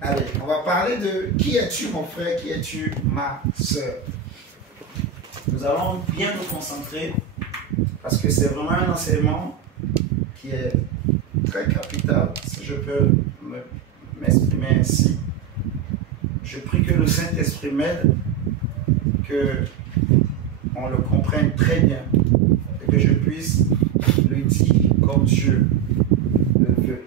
Allez, on va parler de qui es-tu mon frère, qui es-tu ma soeur. Nous allons bien nous concentrer parce que c'est vraiment un enseignement qui est très capital, si je peux m'exprimer ainsi. Je prie que le Saint-Esprit m'aide, qu'on le comprenne très bien et que je puisse le dire comme Dieu le veut.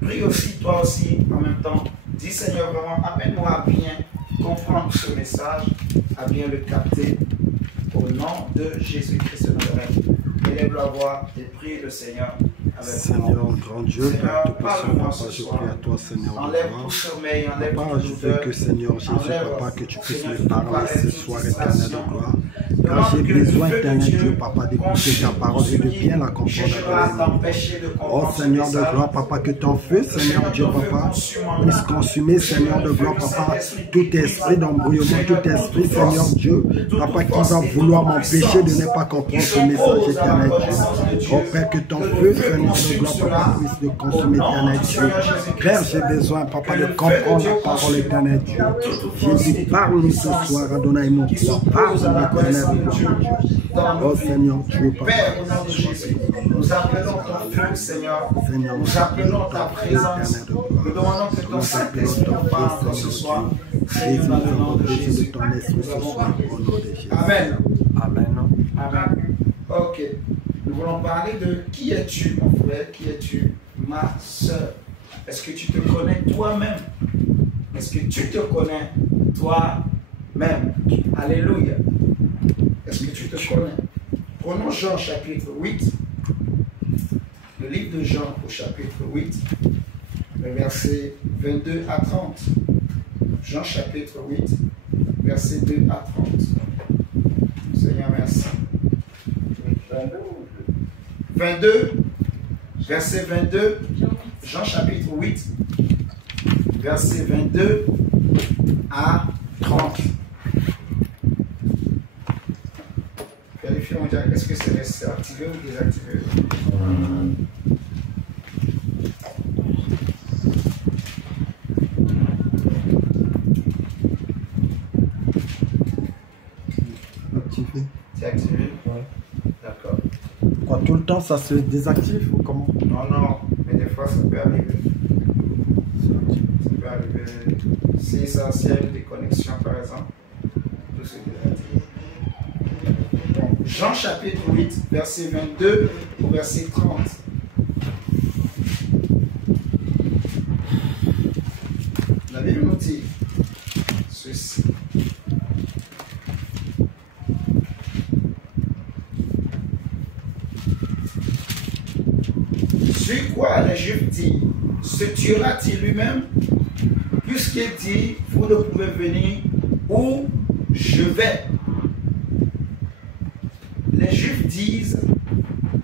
Prie aussi, toi aussi, en même temps. Dis Seigneur, vraiment, amène-moi à bien comprendre ce message, à bien le capter. Au nom de Jésus-Christ de Nazareth. Élève la voix et prie le Seigneur. Seigneur, grand Dieu, Seigneur, parle-moi ce soir. Je prie à toi, Seigneur. Enlève tout sommeil, enlève Papa, tout je veux que Seigneur Jésus, Papa, que tu puisses me parler ce soir, éternel de gloire. Car j'ai besoin, éternel Dieu, Papa, d'écouter ta parole et de bien la comprendre. Oh Seigneur de gloire, Papa, que ton feu, Seigneur Dieu, Papa, puisse consumer, Seigneur de gloire, Papa, tout esprit d'embrouillement, tout esprit, Seigneur Dieu, Papa, qui va vouloir m'empêcher de ne pas comprendre ce message, éternel Dieu. Oh Père, que ton feu, Seigneur de gloire, Papa, puisse le consumer, éternel Dieu. Père, j'ai besoin, Papa, de comprendre la parole, éternel Dieu. Jésus, parle-nous ce soir, Adonai, mon roi, parle-nous, éternel Dieu. Oh Seigneur Dieu, Papa. Père, au nom de Jésus, nous appelons ton feu, Seigneur. Nous appelons ta présence. Nous demandons que ton Saint-Esprit nous parle ce soir. Seigneur, dans le nom de Jésus. Amen. Amen. Amen. Ok. Nous voulons parler de qui es-tu, mon frère, qui es-tu, ma soeur. Est-ce que tu te connais toi-même? Est-ce que tu te connais toi-même? Alléluia. Est-ce que tu te connais? Prenons Jean chapitre 8. Le livre de Jean au chapitre 8, le verset 22 à 30. Jean chapitre 8, verset 2 à 30. Seigneur, merci. 22, verset 22, Jean chapitre 8, verset 22 à 30. Vérifions, est-ce que c'est resté activé ou désactivé? Activé. C'est activé? Ouais. D'accord. Quoi, tout le temps ça se désactive ou comment? Non, mais des fois ça peut arriver. Ça peut arriver. C'est essentiel des connexions par exemple. Tout ce qui est activé. Donc, Jean chapitre 8, verset 22 au verset 30. La Bible nous dit ceci. Sur quoi les Juifs disent, se tuera-t-il lui-même? Puisqu'il dit, vous ne pouvez venir où je vais. Les Juifs disent,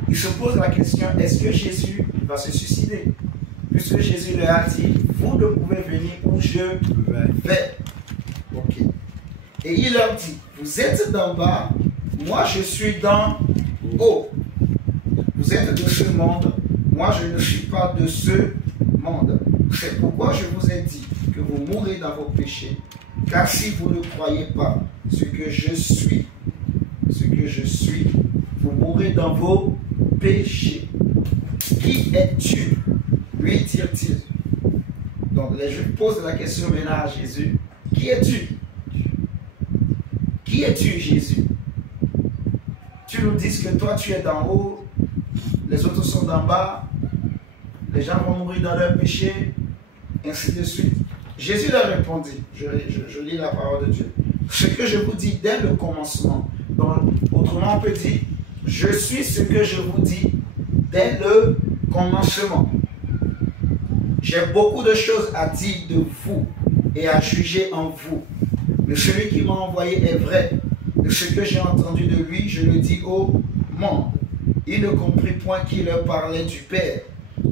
ils se posent la question, est-ce que Jésus va se suicider? Puisque Jésus leur a dit, vous ne pouvez venir où je vais. Ok. Et il leur dit, vous êtes d'en bas, moi je suis d'en haut. Vous êtes de ce monde, moi je ne suis pas de ce monde. C'est pourquoi je vous ai dit que vous mourrez dans vos péchés. Car si vous ne croyez pas ce que je suis, vous mourrez dans vos péchés. Qui es-tu? Lui tire-t-il. Donc les Juifs posent la question maintenant à Jésus. Qui es-tu? Qui es-tu, Jésus? Tu nous dis que toi tu es d'en haut, les autres sont d'en bas, les gens vont mourir dans leurs péchés, ainsi de suite. Jésus leur répondit, je lis la parole de Dieu, ce que je vous dis dès le commencement. Donc, autrement on peut dire, je suis ce que je vous dis dès le commencement. J'ai beaucoup de choses à dire de vous et à juger en vous. Mais celui qui m'a envoyé est vrai. De ce que j'ai entendu de lui, je le dis au monde. Ils ne comprirent point qu'il leur parlait du Père.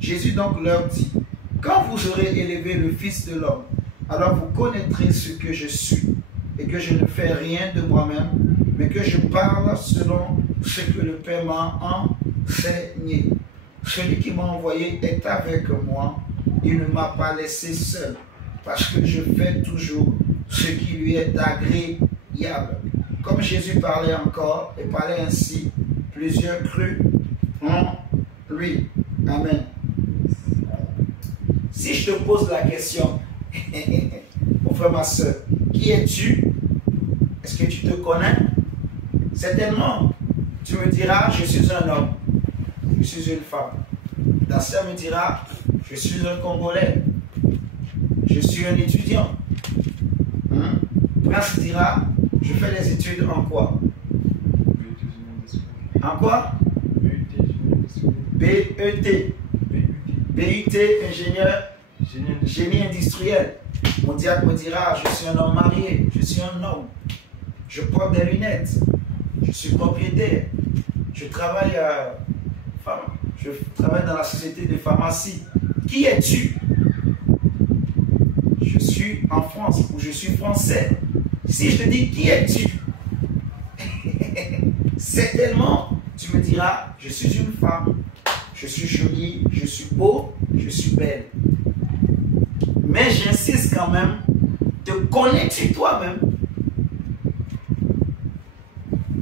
Jésus donc leur dit, quand vous aurez élevé le Fils de l'homme, alors vous connaîtrez ce que je suis, et que je ne fais rien de moi-même, mais que je parle selon ce que le Père m'a enseigné. Celui qui m'a envoyé est avec moi. il ne m'a pas laissé seul, parce que je fais toujours ce qui lui est agréable. Comme Jésus parlait encore et parlait ainsi, plusieurs crurent en lui. Amen. Si je te pose la question, mon frère, ma soeur, qui es-tu? Est-ce que tu te connais? Certainement, tu me diras, je suis un homme, je suis une femme. Ta sœur me dira, je suis un Congolais, je suis un étudiant. Prince dira, je fais les études en quoi? En quoi? BET. BUT, ingénieur, génie industriel. Mon diable me dira, je suis un homme marié, je suis un homme. Je porte des lunettes, je suis propriétaire. Je travaille dans la société de pharmacie. Qui es-tu? Je suis en France ou je suis français. Si je te dis qui es-tu? Certainement, tu me diras, je suis une femme. Je suis jolie, je suis beau, je suis belle. Mais j'insiste quand même, te connais-tu toi-même?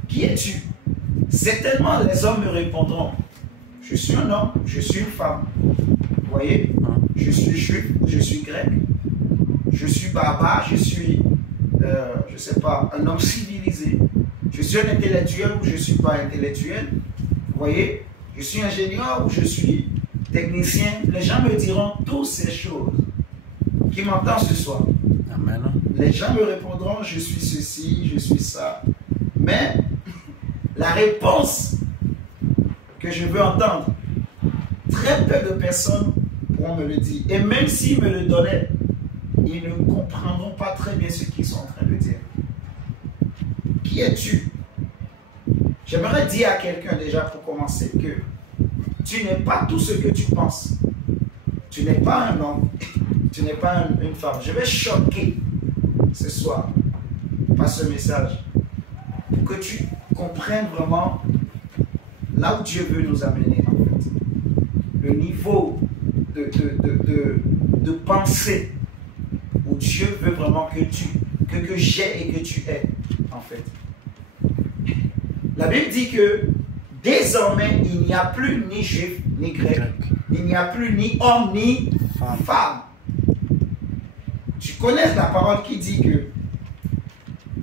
Qui es-tu? Certainement, les hommes me répondront, je suis un homme, je suis une femme. Vous voyez? Je suis juif ou je suis grec. Je suis barbare, je suis, je ne sais pas, un homme civilisé. Je suis un intellectuel ou je ne suis pas intellectuel. Vous voyez? Je suis ingénieur ou je suis technicien. Les gens me diront toutes ces choses. Qui m'entendent ce soir? Amen. Les gens me répondront, je suis ceci, je suis ça. Mais la réponse que je veux entendre, très peu de personnes pourront me le dire. Et même s'ils me le donnaient, ils ne comprendront pas très bien ce qu'ils sont en train de dire. Qui es-tu? J'aimerais dire à quelqu'un déjà pour commencer que tu n'es pas tout ce que tu penses. Tu n'es pas un homme, tu n'es pas une femme. Je vais choquer ce soir par ce message pour que tu comprennes vraiment là où Dieu veut nous amener en fait. Le niveau de pensée où Dieu veut vraiment que j'ai et que tu aies en fait. La Bible dit que désormais, il n'y a plus ni juif, ni grec. Il n'y a plus ni homme, ni femme. Tu connais la parole qui dit que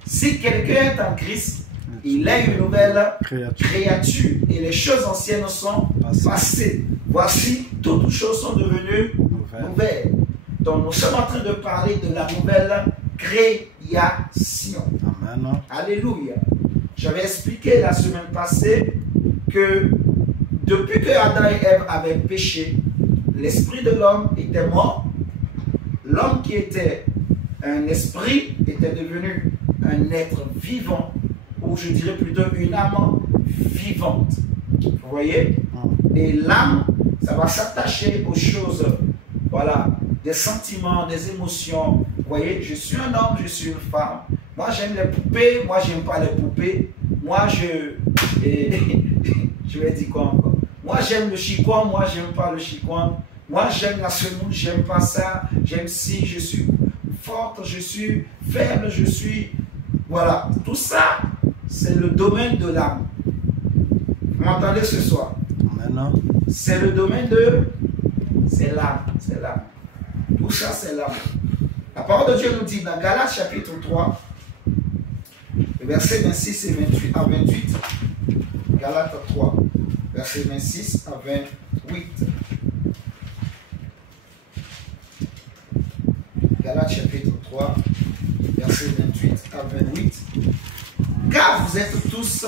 si quelqu'un est en Christ, il est une nouvelle créature et les choses anciennes sont passées. Voici, toutes choses sont devenues nouvelles. Donc, nous sommes en train de parler de la nouvelle création. Amen. Alléluia. J'avais expliqué la semaine passée que depuis que Adam et Ève avaient péché, l'esprit de l'homme était mort. L'homme qui était un esprit était devenu un être vivant, ou je dirais plutôt une âme vivante. Vous voyez? Et l'âme, ça va s'attacher aux choses, voilà, des sentiments, des émotions. Vous voyez, je suis un homme, je suis une femme. Moi, j'aime les poupées, moi, j'aime pas les poupées. Moi, je vais dire quoi encore? Moi, j'aime le chicoin, moi, j'aime pas le chicoin. Moi, j'aime la semoule, j'aime pas ça. J'aime si, je suis forte, je suis faible, je suis... Voilà, tout ça, c'est le domaine de l'âme. Vous m'entendez ce soir? Maintenant. C'est le domaine de... C'est l'âme, c'est l'âme. Tout ça, c'est l'âme. La parole de Dieu nous dit dans Galates chapitre 3, versets 26 et 28 à 28. Galates 3, versets 26 à 28. Galates chapitre 3, versets 28 à 28. Car vous êtes tous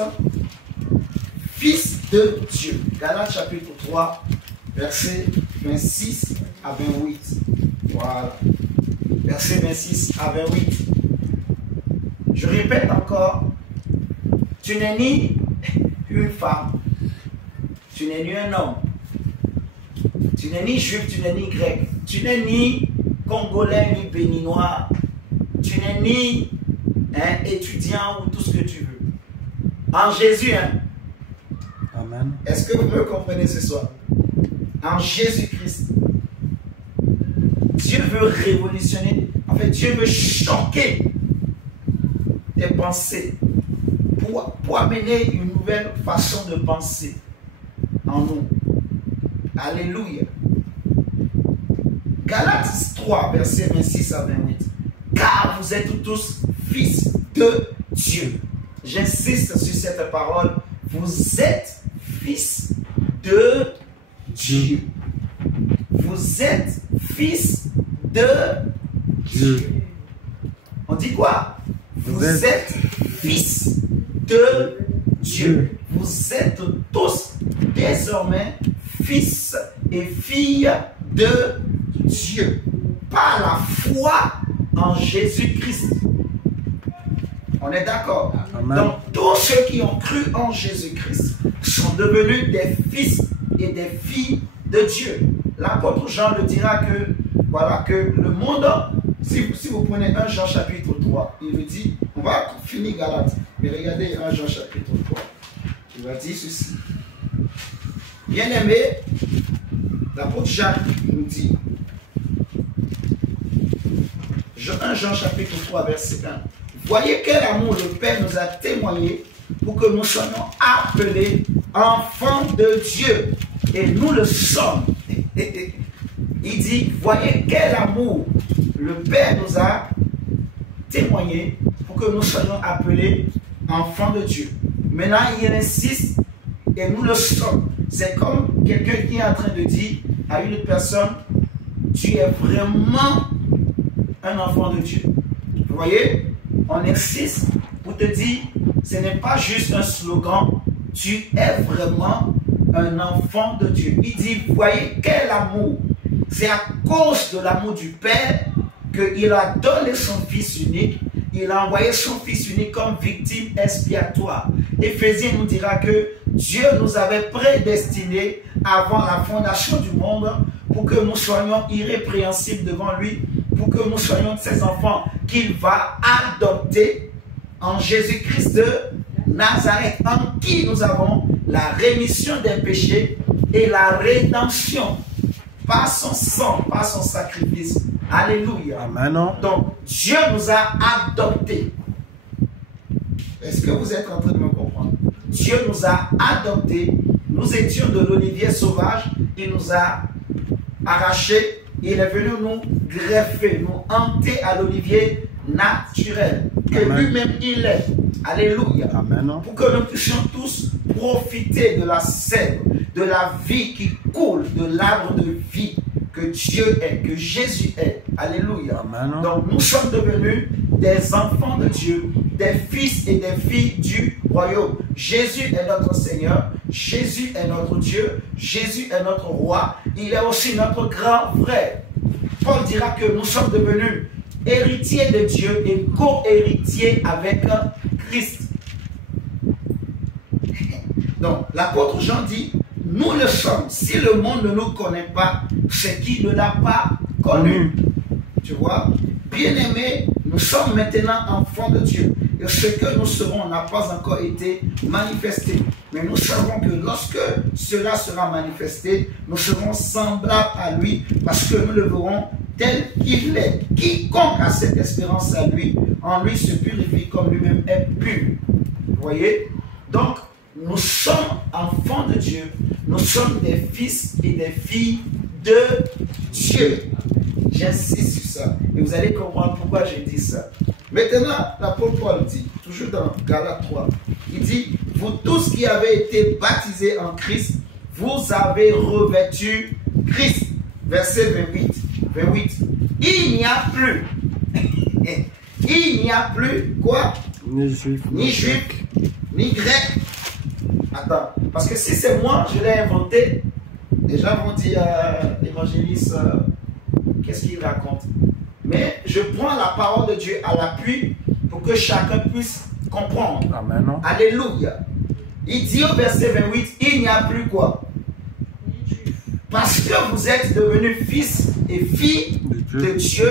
fils de Dieu. Galates chapitre 3, versets 26 à 28. Voilà. Versets 26 à 28. Je répète encore, tu n'es ni une femme, tu n'es ni un homme, tu n'es ni juif, tu n'es ni grec, tu n'es ni congolais, ni béninois, tu n'es ni étudiant ou tout ce que tu veux. En Jésus, hein? Amen. Est-ce que vous me comprenez ce soir? En Jésus-Christ. Dieu veut révolutionner. En fait, Dieu veut choquer tes pensées pour amener une nouvelle façon de penser en nous. Alléluia. Galates 3, versets 26 à 28. Car vous êtes tous fils de Dieu. J'insiste sur cette parole. Vous êtes fils de Dieu. Vous êtes fils de Dieu. On dit quoi? Vous êtes fils de Dieu. Vous êtes tous désormais fils et filles de Dieu. Par la foi en Jésus-Christ. On est d'accord? Donc, tous ceux qui ont cru en Jésus-Christ sont devenus des fils et des filles de Dieu. L'apôtre Jean le dira que, voilà, que le monde, si vous prenez 1 Jean chapitre 3, il me dit, on va finir Galates, mais regardez 1 Jean chapitre 3, il va dire ceci. Bien-aimé, l'apôtre Jean nous dit, 1 Jean chapitre 3, verset 1. Voyez quel amour le Père nous a témoigné pour que nous soyons appelés enfants de Dieu. Et nous le sommes. Il dit, voyez quel amour le Père nous a témoigné pour que nous soyons appelés enfants de Dieu. Maintenant, il insiste, et nous le sommes. C'est comme quelqu'un qui est en train de dire à une personne, tu es vraiment un enfant de Dieu. Vous voyez, on insiste pour te dire, ce n'est pas juste un slogan, tu es vraiment un enfant de Dieu. Il dit, voyez quel amour. C'est à cause de l'amour du Père qu'il a donné son Fils unique. Il a envoyé son Fils unique comme victime expiatoire. Éphésiens nous dira que Dieu nous avait prédestinés avant la fondation du monde pour que nous soyons irrépréhensibles devant lui, pour que nous soyons ses enfants qu'il va adopter en Jésus-Christ de Nazareth, en qui nous avons la rémission des péchés et la rédemption par son sang, par son sacrifice. Alléluia. Amen. Donc, Dieu nous a adoptés. Est-ce que vous êtes en train de me comprendre? Dieu nous a adoptés. Nous étions de l'olivier sauvage. Il nous a arrachés. Il est venu nous greffer, nous hanter à l'olivier naturel. Que lui-même il est. Alléluia. Amen. Pour que nous puissions tous profiter de la sève, de la vie qui coule, de l'arbre de vie que Dieu est, que Jésus est. Alléluia. Amen. Donc nous sommes devenus des enfants de Dieu, des fils et des filles du royaume. Jésus est notre Seigneur, Jésus est notre Dieu, Jésus est notre roi, il est aussi notre grand frère. Paul dira que nous sommes devenus héritiers de Dieu et co-héritiers avec Christ. Donc l'apôtre Jean dit, nous le sommes. Si le monde ne nous connaît pas, c'est qui ne l'a pas connu. Tu vois? Bien-aimés, nous sommes maintenant enfants de Dieu. Et ce que nous serons n'a pas encore été manifesté. Mais nous savons que lorsque cela sera manifesté, nous serons semblables à lui parce que nous le verrons tel qu'il est. Quiconque a cette espérance à lui, en lui se purifie comme lui-même est pur. Vous voyez? Donc, nous sommes enfants de Dieu. Nous sommes des fils et des filles de Dieu. J'insiste sur ça. Et vous allez comprendre pourquoi j'ai dit ça. Maintenant, l'apôtre Paul dit, toujours dans Galates 3, il dit, vous tous qui avez été baptisés en Christ, vous avez revêtu Christ. Verset 28. Il n'y a plus. Il n'y a plus quoi? Ni juif, ni grec. Attends, parce que si c'est moi, je l'ai inventé, les gens vont dire, l'évangéliste, qu'est-ce qu'il raconte? Mais je prends la parole de Dieu à l'appui pour que chacun puisse comprendre. Amen. Alléluia. Il dit au verset 28, il n'y a plus quoi? Parce que vous êtes devenus fils et filles de Dieu,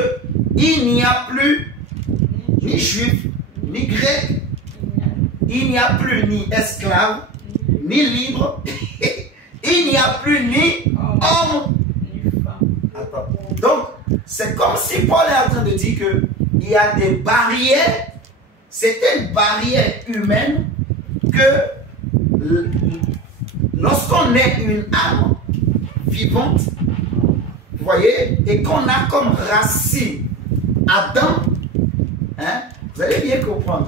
il n'y a plus ni juif, ni grec, il n'y a plus ni esclave, ni libre, il n'y a plus ni homme. Attends. Donc, c'est comme si Paul est en train de dire qu'il y a des barrières. C'est une barrière humaine que lorsqu'on est une âme vivante, vous voyez, et qu'on a comme racine Adam, hein, vous allez bien comprendre.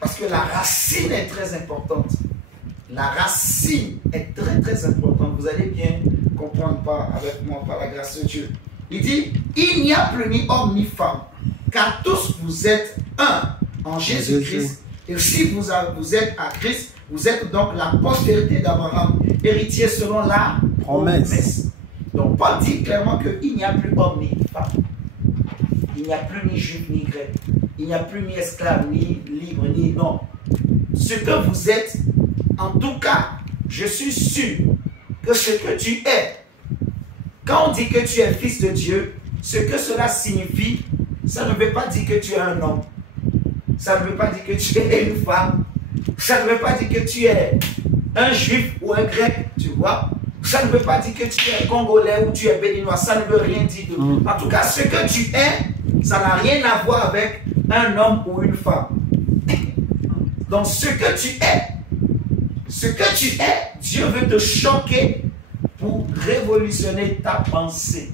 Parce que la racine est très importante. La racine est très très importante. Vous allez bien comprendre avec moi par la grâce de Dieu. Il dit, il n'y a plus ni homme ni femme, car tous vous êtes un en Jésus-Christ. Et si vous êtes à Christ, vous êtes donc la postérité d'Abraham, héritier selon la promesse. Donc Paul dit clairement qu'il n'y a plus homme ni femme. Il n'y a plus ni juif ni grec. Il n'y a plus ni esclave, ni libre, ni non. Ce que vous êtes, en tout cas, je suis sûr que ce que tu es, quand on dit que tu es fils de Dieu, ce que cela signifie, ça ne veut pas dire que tu es un homme. Ça ne veut pas dire que tu es une femme. Ça ne veut pas dire que tu es un juif ou un grec, tu vois. Ça ne veut pas dire que tu es congolais ou tu es béninois. Ça ne veut rien dire. En tout cas, ce que tu es, ça n'a rien à voir avec un homme ou une femme. Donc, ce que tu es, Dieu veut te choquer pour révolutionner ta pensée.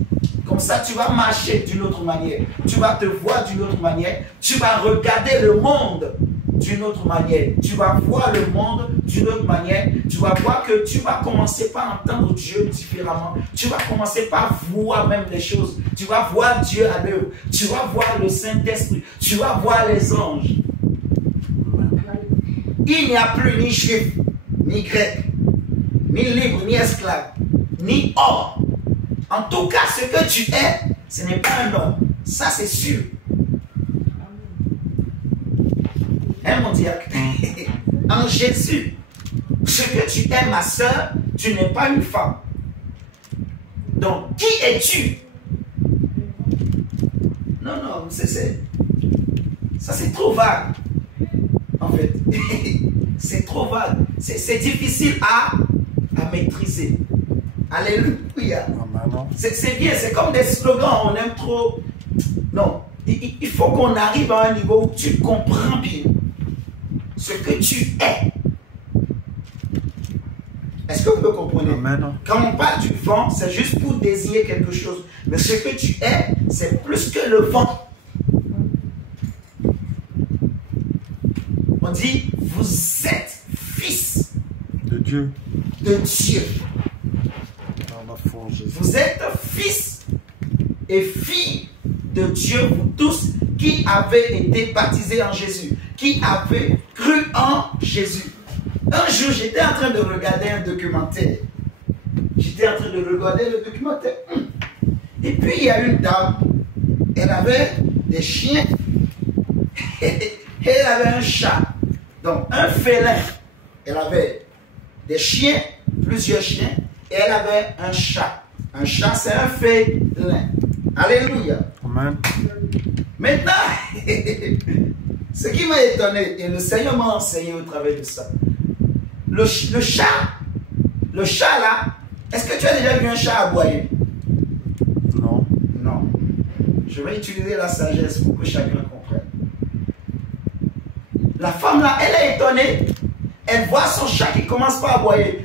Comme ça, tu vas marcher d'une autre manière. Tu vas te voir d'une autre manière. Tu vas regarder le monde d'une autre manière. Tu vas voir le monde d'une autre manière. Tu vas voir que tu vas commencer par entendre Dieu différemment. Tu vas commencer par voir même les choses. Tu vas voir Dieu à l'œuvre. Tu vas voir le Saint-Esprit. Tu vas voir les anges. Il n'y a plus ni juif, ni grec, ni libre, ni esclave, ni homme. En tout cas, ce que tu es, ce n'est pas un homme. Ça, c'est sûr. Hein, mon diacre? En Jésus, ce que tu es, ma soeur, tu n'es pas une femme. Donc, qui es-tu? Non, non, ça c'est trop vague. En fait, c'est trop vague. C'est difficile à maîtriser. Alléluia. C'est bien, c'est comme des slogans, on aime trop. Non, il faut qu'on arrive à un niveau où tu comprends bien ce que tu es. Est-ce que vous me comprenez? Amen. Quand on parle du vent, c'est juste pour désigner quelque chose. Mais ce que tu es, c'est plus que le vent. On dit, vous êtes fils de Dieu. De Dieu. Vous êtes fils et filles de Dieu, vous tous qui avez été baptisés en Jésus, qui avez cru en Jésus. Un jour, j'étais en train de regarder un documentaire. J'étais en train de regarder le documentaire. Et puis, il y a une dame, elle avait des chiens et elle avait un chat. Donc, un félin. Elle avait des chiens, plusieurs chiens, et elle avait un chat. Un chat, c'est un félin. Alléluia. Amen. Maintenant, ce qui m'a étonné, et le Seigneur m'a enseigné au travers de ça, le chat là, est-ce que tu as déjà vu un chat aboyer? Non. Non. Je vais utiliser la sagesse pour que chacun comprenne. La femme là, elle est étonnée. Elle voit son chat qui commence par aboyer.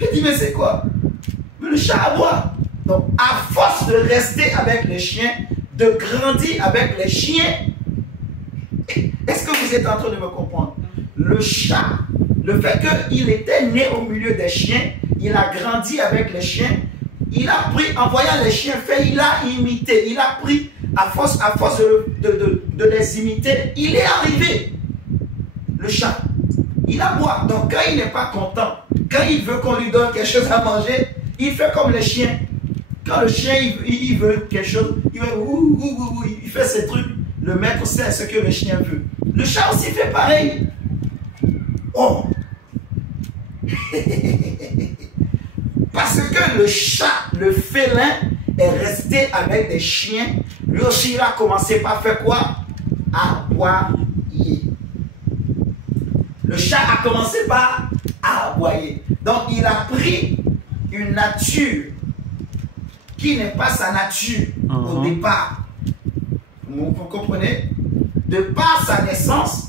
Elle dit, mais c'est quoi? Mais le chat aboie. Donc, à force de rester avec les chiens, de grandir avec les chiens, est-ce que vous êtes en train de me comprendre? Le chat, le fait qu'il était né au milieu des chiens, il a grandi avec les chiens, il a pris, en voyant les chiens faire, il a imité, il a pris, à force de les imiter, il est arrivé. Le chat, il aboie. Donc quand il n'est pas content, quand il veut qu'on lui donne quelque chose à manger, il fait comme les chiens. Quand le chien il veut quelque chose, il fait ses trucs. Le maître sait ce que le chien veut. Le chat aussi fait pareil. Oh! Parce que le chat, le félin, est resté avec des chiens. Lui aussi, il a commencé par faire quoi? Aboyer. Le chat a commencé par aboyer. Donc, il a pris une nature qui n'est pas sa nature au départ. Vous comprenez? De par sa naissance,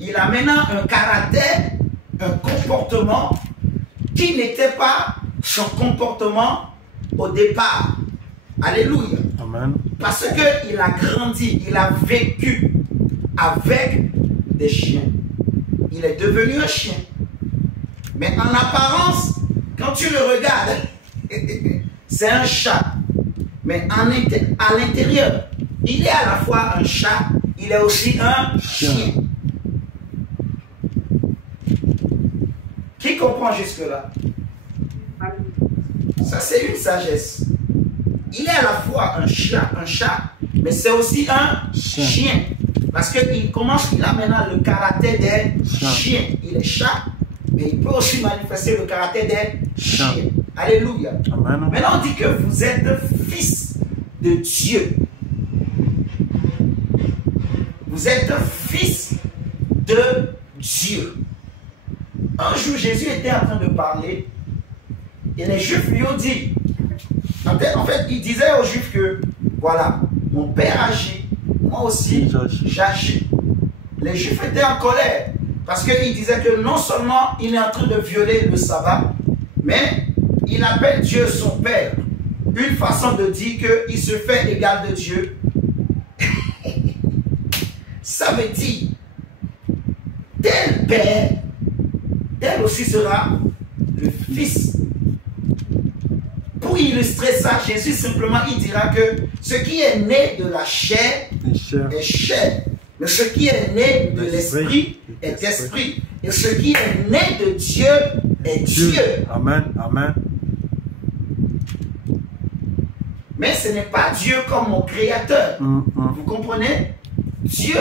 il a maintenant un caractère, un comportement qui n'était pas son comportement au départ. Alléluia. Amen. Parce qu'il a grandi, il a vécu avec des chiens. Il est devenu un chien. Mais en apparence, quand tu le regardes, c'est un chat. Mais à l'intérieur, il est à la fois un chat, il est aussi un chien. Qui comprend jusque-là? Ça, c'est une sagesse. Il est à la fois un chat, mais c'est aussi un chien. Parce qu'il a maintenant le caractère des chiens. Il est chat, mais il peut aussi manifester le caractère des chiens. Alléluia. Amen. Maintenant, on dit que vous êtes fils de Dieu. Vous êtes fils de Dieu. Un jour, Jésus était en train de parler et les Juifs lui ont dit, en fait, il disait aux Juifs que, voilà, mon père agit, moi aussi, j'agis. Les Juifs étaient en colère parce qu'il disait que non seulement il est en train de violer le sabbat, mais il appelle Dieu son père. Une façon de dire qu'il se fait égal de Dieu. Ça veut dire, tel père, tel aussi sera le fils. Pour illustrer ça, Jésus simplement il dira que ce qui est né de la chair est chair. Mais ce qui est né de l'esprit est esprit. Et ce qui est né de Dieu est Dieu. Amen. Amen. Mais ce n'est pas Dieu comme mon créateur. Vous comprenez? Dieu,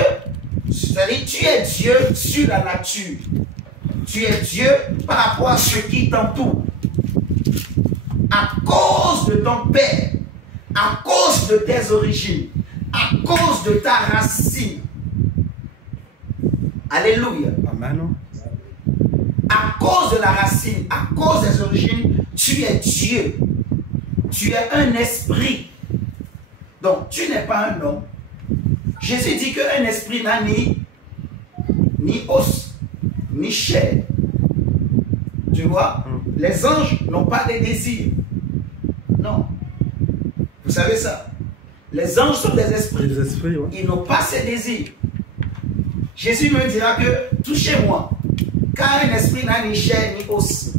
c'est-à-dire tu es Dieu sur la nature. Tu es Dieu par rapport à ce qui t'entoure. À cause de ton père, à cause de tes origines, à cause de ta racine. Alléluia. Amen. À cause de la racine, à cause des origines, tu es Dieu. Tu es un esprit. Donc, tu n'es pas un homme. Jésus dit qu'un esprit n'a ni os, ni chair. Tu vois? Les anges n'ont pas de désirs. Non. Vous savez ça? Les anges sont des esprits. Les esprits, ouais. Ils n'ont pas ces désirs. Jésus me dira que, touchez-moi, car un esprit n'a ni chair ni os.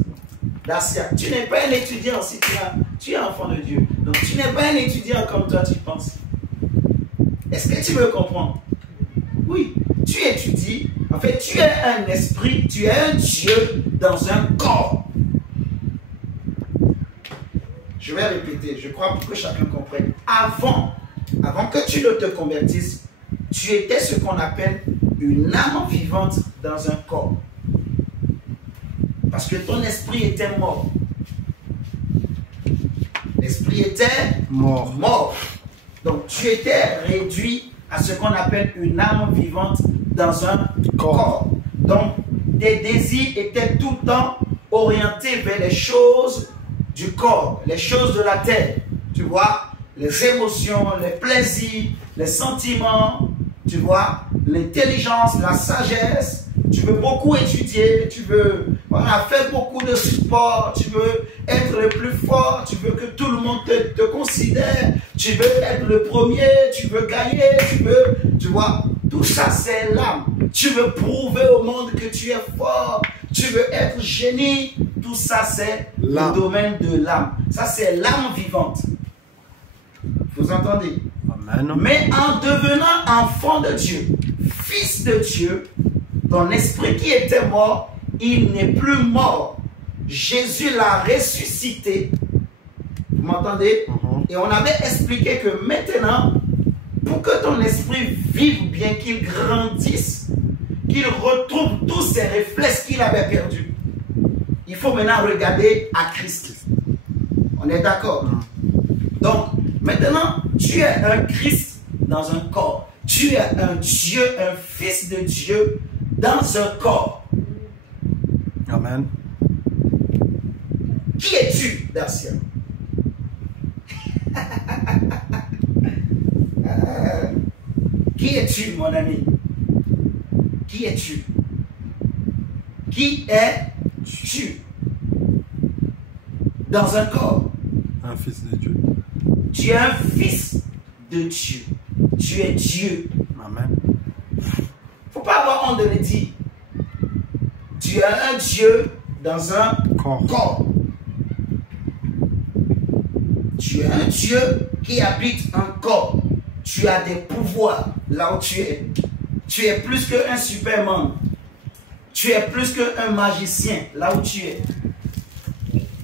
Dacia, tu n'es pas un étudiant si tu es enfant de Dieu. Donc tu n'es pas un étudiant comme toi tu penses. Est-ce que tu veux comprendre? Oui, tu étudies. En fait, tu es un esprit, tu es un Dieu dans un corps. Je vais répéter, je crois pour que chacun comprenne. Avant que tu ne te convertisses, tu étais ce qu'on appelle une âme vivante dans un corps. Parce que ton esprit était mort. L'esprit était mort. Donc tu étais réduit à ce qu'on appelle une âme vivante dans un corps. Donc tes désirs étaient tout le temps orientés vers les choses du corps, les choses de la terre. Tu vois, les émotions, les plaisirs, les sentiments, tu vois, l'intelligence, la sagesse. Tu veux beaucoup étudier, tu veux faire beaucoup de sport, tu veux être le plus fort, tu veux que tout le monde te considère, tu veux être le premier, tu veux gagner, tu vois, tout ça c'est l'âme. Tu veux prouver au monde que tu es fort, tu veux être génie, tout ça c'est le domaine de l'âme. Ça c'est l'âme vivante. Vous entendez? Amen. Mais en devenant enfant de Dieu, fils de Dieu, ton esprit qui était mort, il n'est plus mort. Jésus l'a ressuscité. Vous m'entendez? Et on avait expliqué que maintenant, pour que ton esprit vive bien, qu'il grandisse, qu'il retrouve tous ses réflexes qu'il avait perdus, il faut maintenant regarder à Christ. On est d'accord? Donc, maintenant, tu es un Christ dans un corps. Tu es un Dieu, un fils de Dieu dans un corps. Amen. Qui es-tu, Darcia? Qui es-tu, mon ami? Qui es-tu? Qui es-tu? Dans un corps. Un fils de Dieu. Tu es un fils de Dieu. Tu es Dieu. Amen. Faut pas avoir honte de le dire. Tu es un Dieu dans un corps. Tu es un Dieu qui habite un corps. Tu as des pouvoirs là où tu es. Tu es plus qu'un Superman. Tu es plus qu'un magicien là où tu es.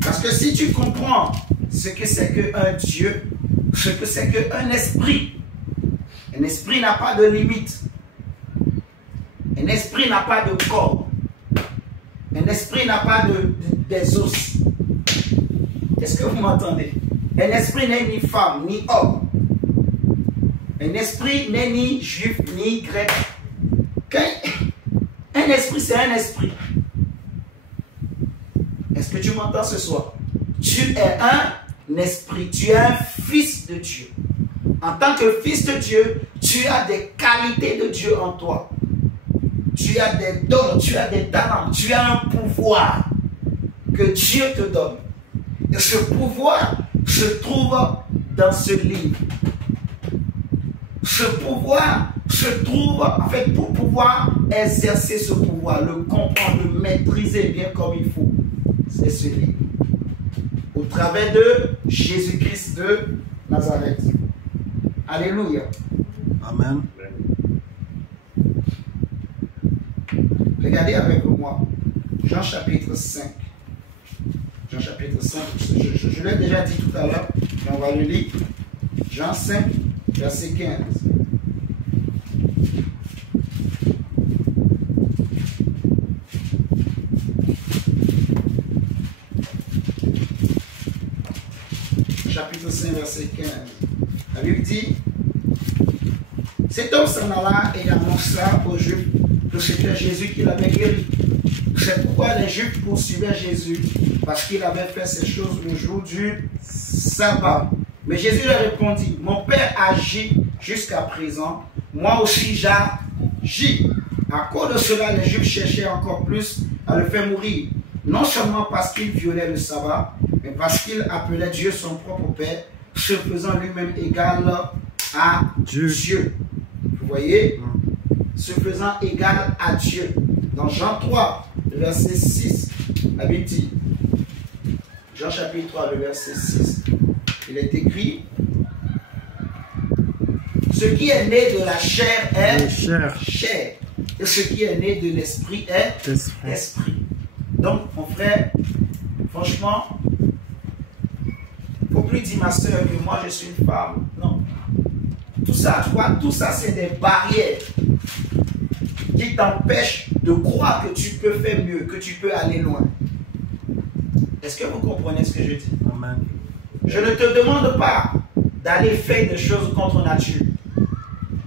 Parce que si tu comprends ce que c'est qu'un Dieu, ce que c'est qu'un esprit, un esprit n'a pas de limite. Un esprit n'a pas de corps. Un esprit n'a pas des os. Est-ce que vous m'entendez? Un esprit n'est ni femme, ni homme. Un esprit n'est ni juif, ni grec. Un esprit, c'est un esprit. Est-ce que tu m'entends ce soir? Tu es un esprit. Tu es un fils de Dieu. En tant que fils de Dieu, tu as des qualités de Dieu en toi. Tu as des dons, tu as des talents, tu as un pouvoir que Dieu te donne. Et ce pouvoir se trouve dans ce livre. Ce pouvoir se trouve, en fait, pour pouvoir exercer ce pouvoir, le comprendre, le maîtriser bien comme il faut. C'est ce livre. Au travers de Jésus-Christ de Nazareth. Alléluia. Amen. Regardez avec moi. Jean chapitre 5. Jean chapitre 5. Je l'ai déjà dit tout à l'heure, mais on va le lire. Jean 5, verset 15. Chapitre 5, verset 15. La Bible dit, cet homme s'en alla et annonça aux Juifs que c'était Jésus qui l'avait guéri. C'est pourquoi les Juifs poursuivaient Jésus, parce qu'il avait fait ces choses le jour du sabbat. Mais Jésus leur répondit, mon Père agit jusqu'à présent, moi aussi j'agis. À cause de cela, les Juifs cherchaient encore plus à le faire mourir, non seulement parce qu'il violait le sabbat, mais parce qu'il appelait Dieu son propre Père, se faisant lui-même égal à Dieu. Vous voyez? Se faisant égal à Dieu. Dans Jean 3, le verset 6, la Bible dit, Jean chapitre 3, le verset 6, il est écrit, ce qui est né de la chair est chair, et ce qui est né de l'esprit est esprit. Donc, mon frère, franchement, il ne faut plus dire ma soeur que moi je suis une femme. Non. Tout ça, tu vois, tout ça c'est des barrières qui t'empêchent de croire que tu peux faire mieux, que tu peux aller loin. Est-ce que vous comprenez ce que je dis? Amen. Je ne te demande pas d'aller faire des choses contre nature.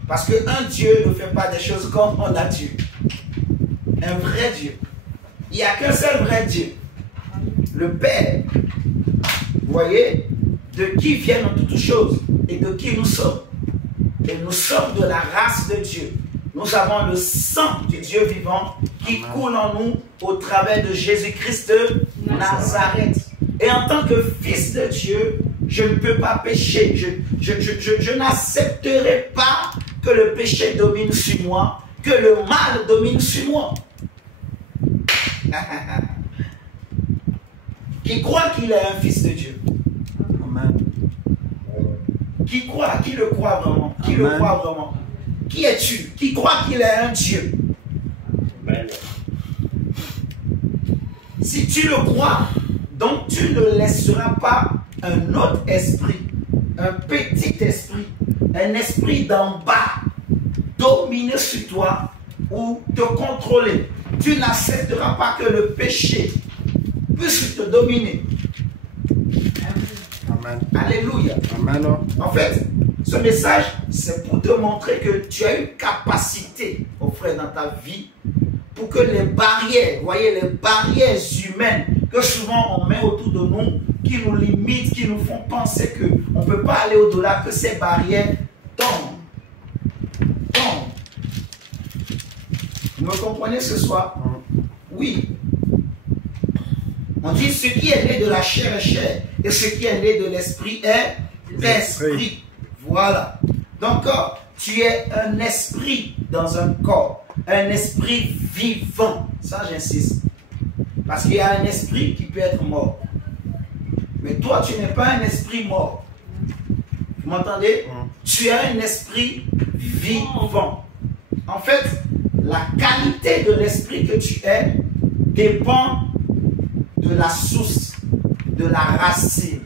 Parce qu'un Dieu ne fait pas des choses contre nature. Un vrai Dieu. Il n'y a qu'un seul vrai Dieu. Le Père. Vous voyez? De qui viennent toutes choses et de qui nous sommes. Et nous sommes de la race de Dieu. Nous avons le sang du Dieu vivant qui coule en nous au travers de Jésus-Christ de Nazareth. Et en tant que fils de Dieu, je ne peux pas pécher. Je n'accepterai pas que le péché domine sur moi, que le mal domine sur moi. Qui croit qu'il est un fils de Dieu? Amen. Qui croit? Qui le croit vraiment? Qui le croit vraiment? Qui es-tu? Qui croit qu'il est un Dieu? Amen. Si tu le crois, donc tu ne laisseras pas un autre esprit, un petit esprit, un esprit d'en bas dominer sur toi ou te contrôler. Tu n'accepteras pas que le péché puisse te dominer. Amen. Alléluia. Amen. En fait, ce message, c'est pour te montrer que tu as une capacité, mon frère, dans ta vie, pour que les barrières, voyez, les barrières humaines que souvent on met autour de nous, qui nous limitent, qui nous font penser qu'on ne peut pas aller au-delà, que ces barrières tombent. Vous me comprenez ce soir? Oui. On dit ce qui est né de la chair est chair, et ce qui est né de l'esprit est esprit. Voilà. Donc, tu es un esprit dans un corps, un esprit vivant. Ça, j'insiste. Parce qu'il y a un esprit qui peut être mort. Mais toi, tu n'es pas un esprit mort. Vous m'entendez? Tu es un esprit vivant. En fait, la qualité de l'esprit que tu es dépend de la source, de la racine.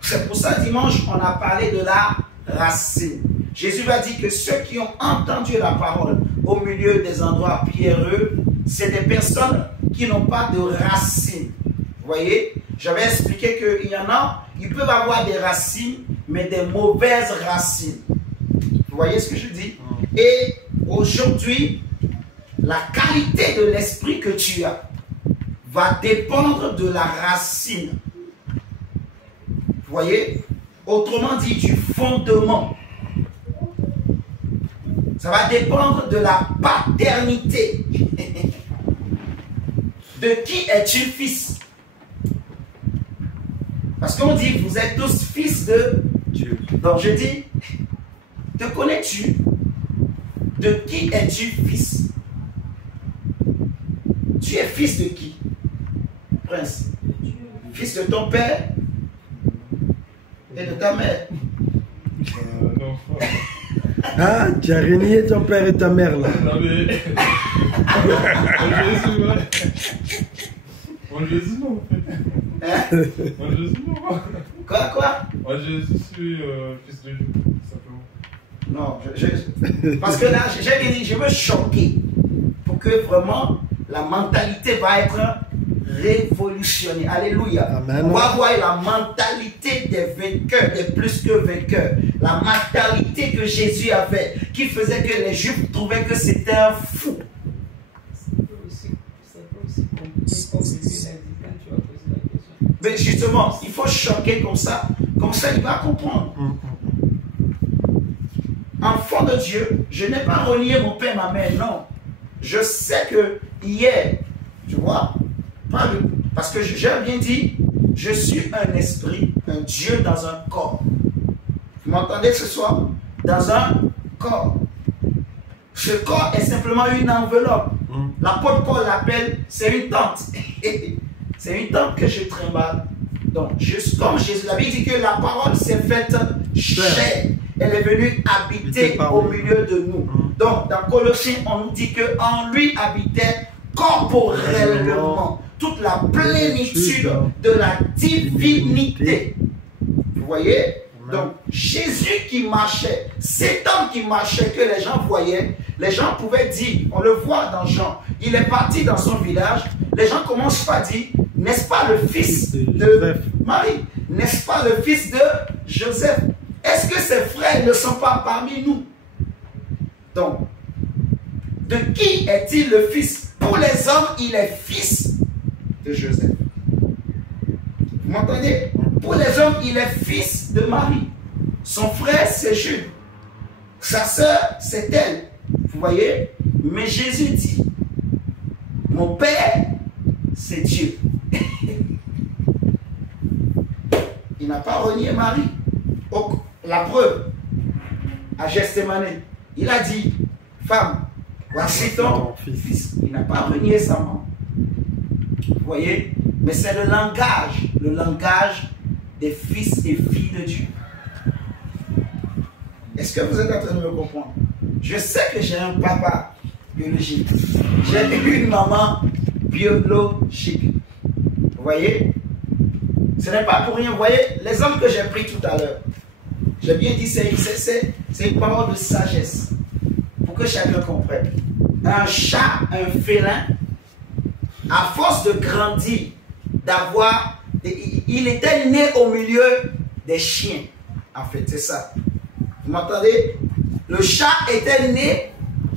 C'est pour ça, dimanche, on a parlé de la racine. Jésus va dire que ceux qui ont entendu la parole au milieu des endroits pierreux, c'est des personnes qui n'ont pas de racines. Vous voyez? J'avais expliqué qu'il y en a, ils peuvent avoir des racines, mais des mauvaises racines. Vous voyez ce que je dis? Et aujourd'hui, la qualité de l'esprit que tu as va dépendre de la racine. Vous voyez? Autrement dit, du fondement. Ça va dépendre de la paternité. De qui es-tu fils? Parce qu'on dit, vous êtes tous fils de Dieu. Donc je dis, te connais-tu? De qui es-tu fils? Tu es fils de qui? Prince. Fils de ton père et de ta mère. Non. Ah, tu as renié ton père et ta mère là. Non mais... Moi Jésus non en fait. Hein? Moi Jésus non. Quoi? Moi je suis fils de Dieu, simplement. Non, parce que là, j'ai bien dit, je veux choquer pour que vraiment la mentalité va être révolutionnée. Alléluia. Amen. On va voir la mentalité des vainqueurs, des plus que vainqueurs. La mentalité que Jésus avait, qui faisait que les Juifs trouvaient que c'était un fou. Mais justement, il faut choquer comme ça il va comprendre. Enfant de Dieu, je n'ai pas renié mon père, ma mère, non. Je sais que hier, tu vois, parce que j'ai bien dit, je suis un esprit, un Dieu dans un corps. Vous m'entendez ce soir? Dans un corps. Ce corps est simplement une enveloppe. L'apôtre Paul l'appelle, c'est une tente. C'est une tente que je trimballe. Donc, comme Jésus l'avait dit que la parole s'est faite chair. Elle est venue habiter au milieu de nous. Donc, dans Colossiens, on nous dit qu'en lui habitait corporellement toute la plénitude de la divinité. Vous voyez? Donc, Jésus qui marchait, cet homme qui marchait, que les gens voyaient, les gens pouvaient dire, on le voit dans Jean, il est parti dans son village, les gens commencent à dire, n'est-ce pas le fils de Marie? N'est-ce pas le fils de Joseph? Est-ce que ses frères ne sont pas parmi nous? Donc, de qui est-il le fils? Pour les hommes, il est fils de Joseph. Vous m'entendez? Pour les hommes, il est fils de Marie. Son frère, c'est Jude. Sa sœur, c'est elle. Vous voyez? Mais Jésus dit, mon père, c'est Dieu. Il n'a pas renié Marie. La preuve, à Gethsémani, il a dit, femme, voici ton fils. Il n'a pas renié sa maman. Vous voyez? Mais c'est le langage des fils et filles de Dieu. Est-ce que vous êtes en train de me comprendre? Je sais que j'ai un papa biologique. J'ai une maman biologique. Vous voyez? Ce n'est pas pour rien. Vous voyez, les hommes que j'ai pris tout à l'heure, j'ai bien dit, c'est une parole de sagesse. Pour que chacun comprenne. Un chat, un félin, à force de grandir, d'avoir... Il était né au milieu des chiens. En fait, c'est ça. Vous m'entendez? Le chat était né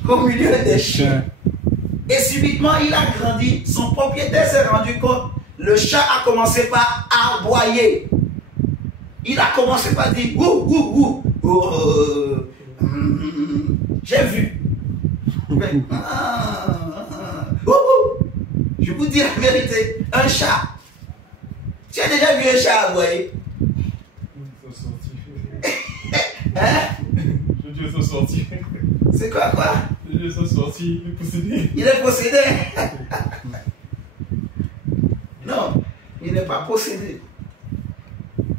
au milieu des chiens. Et subitement, il a grandi. Son propriétaire s'est rendu compte. le chat a commencé par aboyer. Il a commencé par dire ouh, j'ai vu. Je vous dis la vérité, un chat. Tu as déjà vu un chat aboyer? Hein? Je dis sont sortis. C'est quoi? Ils sont sortis, il est possédé. Il est possédé. Non, il n'est pas possédé.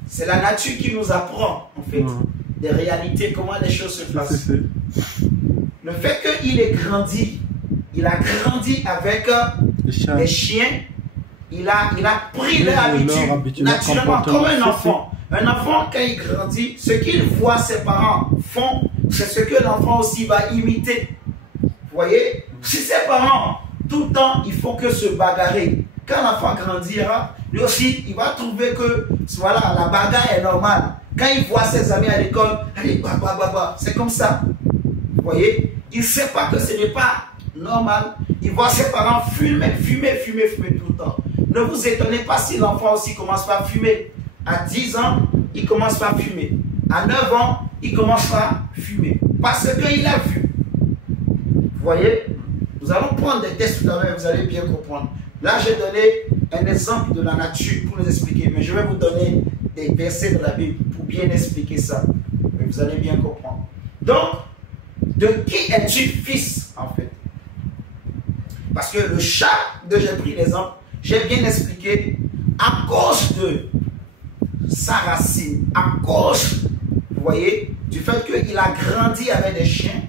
C'est la nature qui nous apprend, en fait, des réalités, comment les choses se passent. Le fait qu'il ait grandi, il a grandi avec les chiens, il a pris leur habitude naturellement comme un enfant. Un enfant, quand il grandit, ce qu'il voit ses parents font, c'est ce que l'enfant aussi va imiter. Vous voyez? Si ses parents, tout le temps, il faut que se bagarrer. Quand l'enfant grandira, lui aussi, il va trouver que voilà, la bagarre est normale. Quand il voit ses amis à l'école, allez, c'est comme ça. Vous voyez? Il ne sait pas que ce n'est pas normal. Il voit ses parents fumer tout le temps. Ne vous étonnez pas si l'enfant aussi commence par fumer. À 10 ans, il commence par fumer. À 9 ans, il commence par fumer. Parce qu'il a vu. Vous voyez? Nous allons prendre des tests tout à l'heure, vous allez bien comprendre. Là, j'ai donné un exemple de la nature pour nous expliquer. Mais je vais vous donner des versets de la Bible pour bien expliquer ça. Mais vous allez bien comprendre. Donc, de qui es-tu fils, en fait? Parce que le chat, dont j'ai pris l'exemple, j'ai bien expliqué, à cause de sa racine, à cause, vous voyez, du fait qu'il a grandi avec des chiens,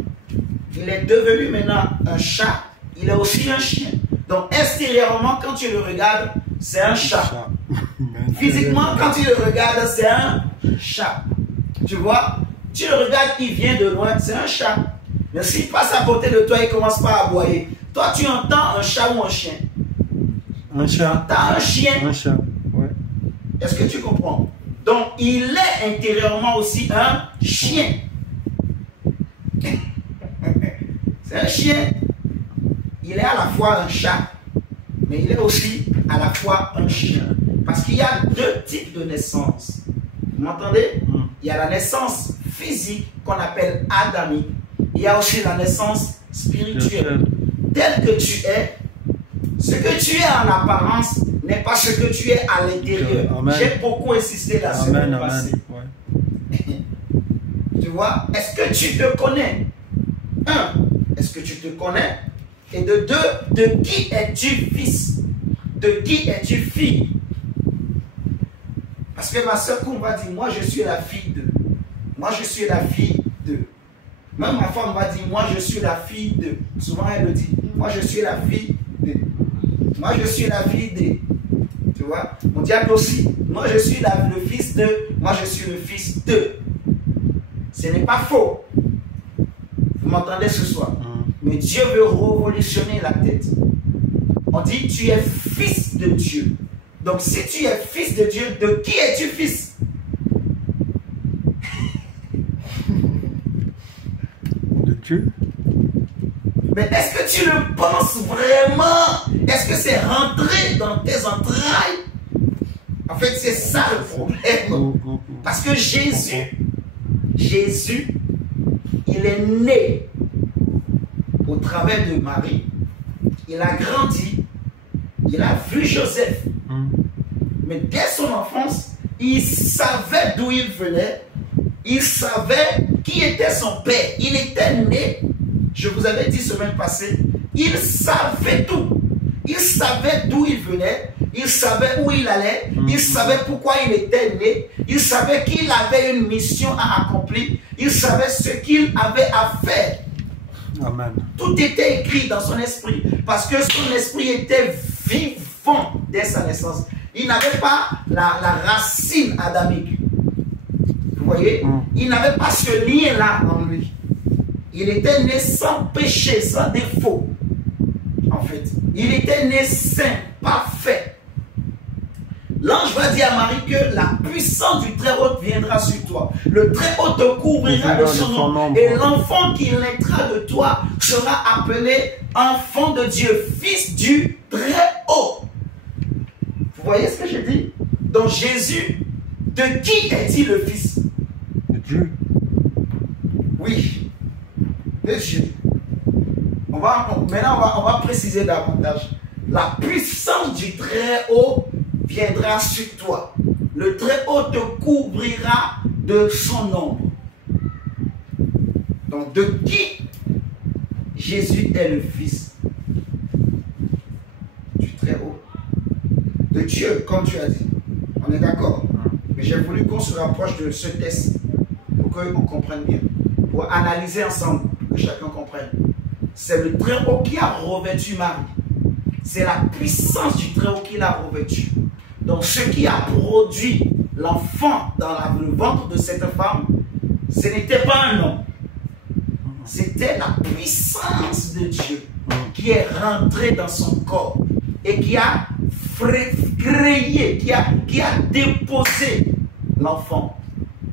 il est devenu maintenant un chat, il est aussi un chien. Donc, extérieurement, quand tu le regardes, c'est un chat. Physiquement, quand tu le regardes, c'est un chat. Tu vois? Tu le regardes, il vient de loin, c'est un chat. Mais s'il passe à côté de toi, il commence pas à aboyer. Toi, tu entends un chat ou un chien? Un chat. Tu as un chien. Un chat, ouais. Est-ce que tu comprends? Donc, il est intérieurement aussi un chien. C'est un chien. Il est à la fois un chat, mais il est aussi à la fois un chien. Parce qu'il y a deux types de naissance. Vous m'entendez? Il y a la naissance physique qu'on appelle adamique. Il y a aussi la naissance spirituelle. Tel que tu es, ce que tu es en apparence n'est pas ce que tu es à l'intérieur. J'ai beaucoup insisté la semaine passée. Ouais. Tu vois? Est-ce que tu te connais? Un, est-ce que tu te connais? Et de deux, de qui es-tu fils? De qui es-tu fille? Parce que ma soeur Koum va dire, moi je suis la fille de. Moi je suis la fille de. Même ma femme va dire, moi je suis la fille de. Souvent elle le dit, moi je suis la fille de. Moi je suis la fille de. Tu vois? Mon diable aussi, moi je suis le fils de. Moi je suis le fils de. Ce n'est pas faux. Vous m'entendez ce soir? Mais Dieu veut révolutionner la tête. On dit, tu es fils de Dieu. Donc si tu es fils de Dieu, de qui es-tu fils? De Dieu. Mais est-ce que tu le penses vraiment? Est-ce que c'est rentré dans tes entrailles? En fait, c'est ça le problème. Parce que Jésus, il est né au travers de Marie. Il a grandi. Il a vu Joseph. Mais dès son enfance, il savait d'où il venait. Il savait qui était son père. Il était né. Je vous avais dit semaine passée. Il savait tout. Il savait d'où il venait. Il savait où il allait. Il savait pourquoi il était né. Il savait qu'il avait une mission à accomplir. Il savait ce qu'il avait à faire. Amen. Tout était écrit dans son esprit. Parce que son esprit était vivant dès sa naissance. Il n'avait pas la racine adamique. Vous voyez? Il n'avait pas ce lien-là en lui. Il était né sans péché, sans défaut. En fait, il était né saint, parfait. L'ange va dire à Marie que la puissance du Très-Haut viendra sur toi. Le Très-Haut te couvrira de son nom. Et l'enfant qui naîtra de toi sera appelé enfant de Dieu, fils du Très-Haut. Vous voyez ce que je dis? Donc Jésus, de qui est-il le Fils? De Dieu. Oui, de Dieu. Maintenant, on va préciser davantage. La puissance du Très-Haut viendra sur toi. Le Très-Haut te couvrira de son ombre. Donc, de qui Jésus est le Fils? Du Très-Haut. De Dieu, comme tu as dit. On est d'accord? Mais j'ai voulu qu'on se rapproche de ce test pour qu'on comprenne bien. Pour analyser ensemble, pour que chacun comprenne. C'est le Très-Haut qui a revêtu Marie. C'est la puissance du Très-Haut qui l'a revêtu. Donc, ce qui a produit l'enfant dans le ventre de cette femme, ce n'était pas un homme. C'était la puissance de Dieu qui est rentrée dans son corps et qui a créé, qui a déposé l'enfant.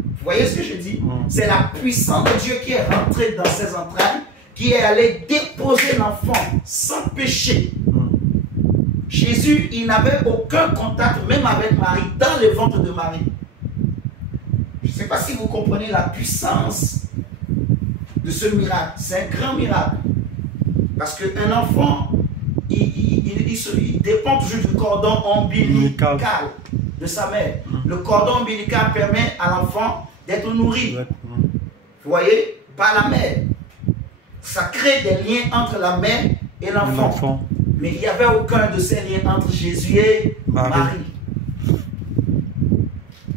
Vous voyez ce que je dis? C'est la puissance de Dieu qui est rentrée dans ses entrailles, qui est allée déposer l'enfant sans péché. Jésus, il n'avait aucun contact, même avec Marie, dans le ventre de Marie. Je ne sais pas si vous comprenez la puissance de ce miracle. C'est un grand miracle. Parce qu'un enfant, il dépend toujours du cordon ombilical de sa mère. Le cordon ombilical permet à l'enfant d'être nourri. Vous voyez? Par la mère. Ça crée des liens entre la mère et l'enfant. Mais il n'y avait aucun de ces liens entre Jésus et Marie.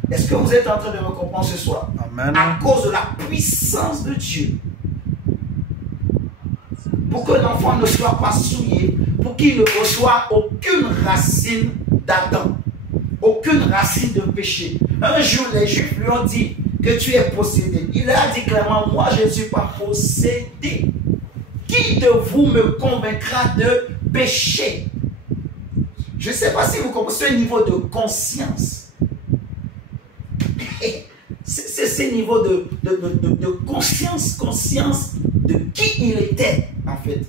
Est-ce que vous êtes en train de me comprendre ce soir? Amen. À cause de la puissance de Dieu. Pour que l'enfant ne soit pas souillé, pour qu'il ne reçoive aucune racine d'Adam, aucune racine de péché. Un jour, les Juifs lui ont dit que tu es possédé. Il a dit clairement, moi je ne suis pas possédé. Qui de vous me convaincra de péché? Je ne sais pas si vous comprenez ce niveau de conscience. C'est ce niveau de conscience de qui il était, en fait.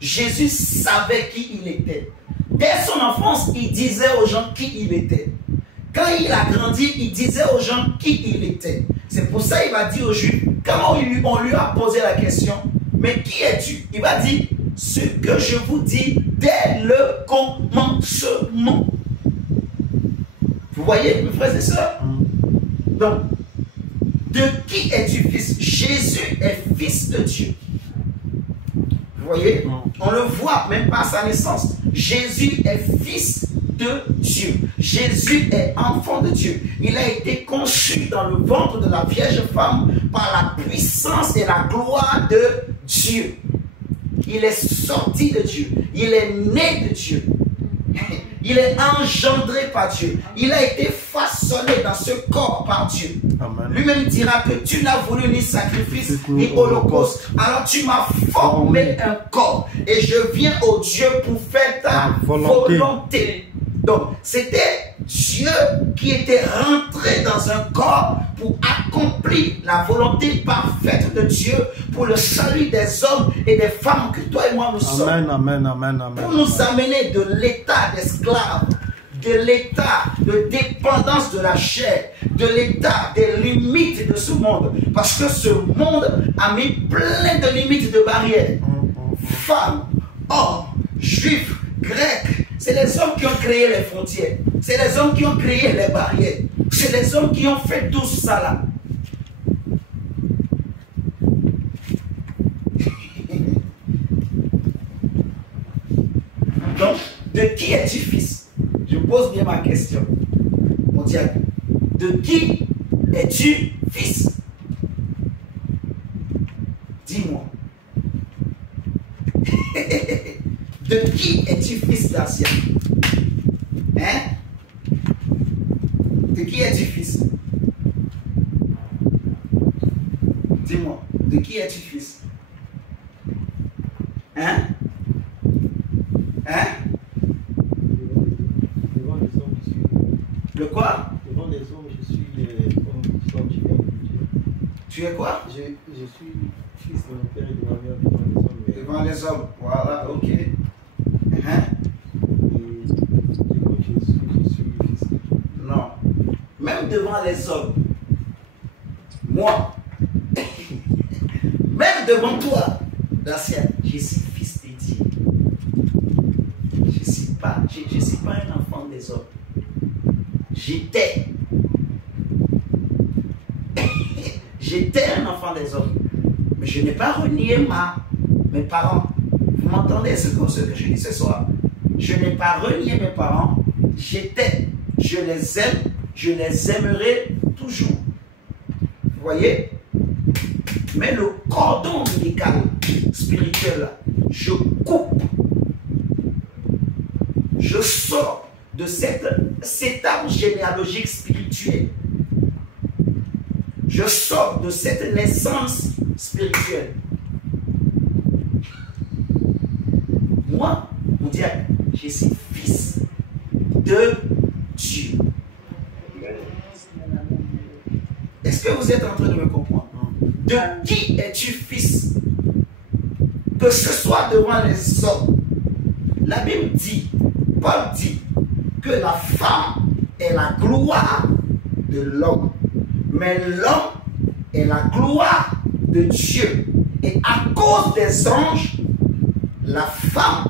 Jésus savait qui il était. Dès son enfance, il disait aux gens qui il était. Quand il a grandi, il disait aux gens qui il était. C'est pour ça qu'il va dire aux Juifs, quand on lui a posé la question, mais qui es-tu? Il va dire, ce que je vous dis dès le commencement. Vous voyez, mes frères et sœurs? Donc, de qui es-tu fils? Jésus est fils de Dieu. Vous voyez? On le voit même par sa naissance. Jésus est fils de Dieu. Jésus est enfant de Dieu. Il a été conçu dans le ventre de la Vierge femme par la puissance et la gloire de Dieu. Il est sorti de Dieu. Il est né de Dieu. Il est engendré par Dieu. Il a été façonné dans ce corps par Dieu. Lui-même dira que tu n'as voulu ni sacrifice ni holocauste. Alors tu m'as formé un corps. Et je viens au Dieu pour faire ta volonté. Donc c'était Dieu qui était rentré dans un corps pour accomplir la volonté parfaite de Dieu pour le salut des hommes et des femmes que toi et moi nous sommes. Pour nous amener de l'état d'esclave, de l'état de dépendance de la chair, de l'état des limites de ce monde. Parce que ce monde a mis plein de limites, de barrières. Femmes, hommes, juifs, grecs. C'est les hommes qui ont créé les frontières. C'est les hommes qui ont créé les barrières. C'est les hommes qui ont fait tout ça là. Donc, de qui es-tu fils? Je pose bien ma question. Mon diable. De qui es-tu fils? Dis-moi. De qui es-tu fils d'Asia? Hein? De qui es-tu fils? Dis-moi, de qui es-tu fils? Hein? Hein? Devant les hommes, je suis. Le quoi? Devant les hommes, je suis comme tu es. Tu es quoi? Je suis fils de mon père et de ma mère devant les hommes. Devant les hommes, voilà, ok. Hein? Et comme je suis devant les hommes, moi, même devant toi, l'ancien, je suis fils de Dieu. Je ne suis pas un enfant des hommes. J'étais un enfant des hommes. Mais je n'ai pas renié mes parents. Vous m'entendez ce que je dis ce soir? Je n'ai pas renié mes parents. J'étais. Je les aime. Je les aimerai toujours. Vous voyez? Mais le cordon ombilical spirituel, je coupe. Je sors de cet arbre généalogique spirituel. Je sors de cette naissance spirituelle. Moi, mon diable, je suis fils de Dieu. Est-ce que vous êtes en train de me comprendre? De qui es-tu fils? Que ce soit devant les hommes. La Bible dit, Paul dit, que la femme est la gloire de l'homme. Mais l'homme est la gloire de Dieu. Et à cause des anges, la femme,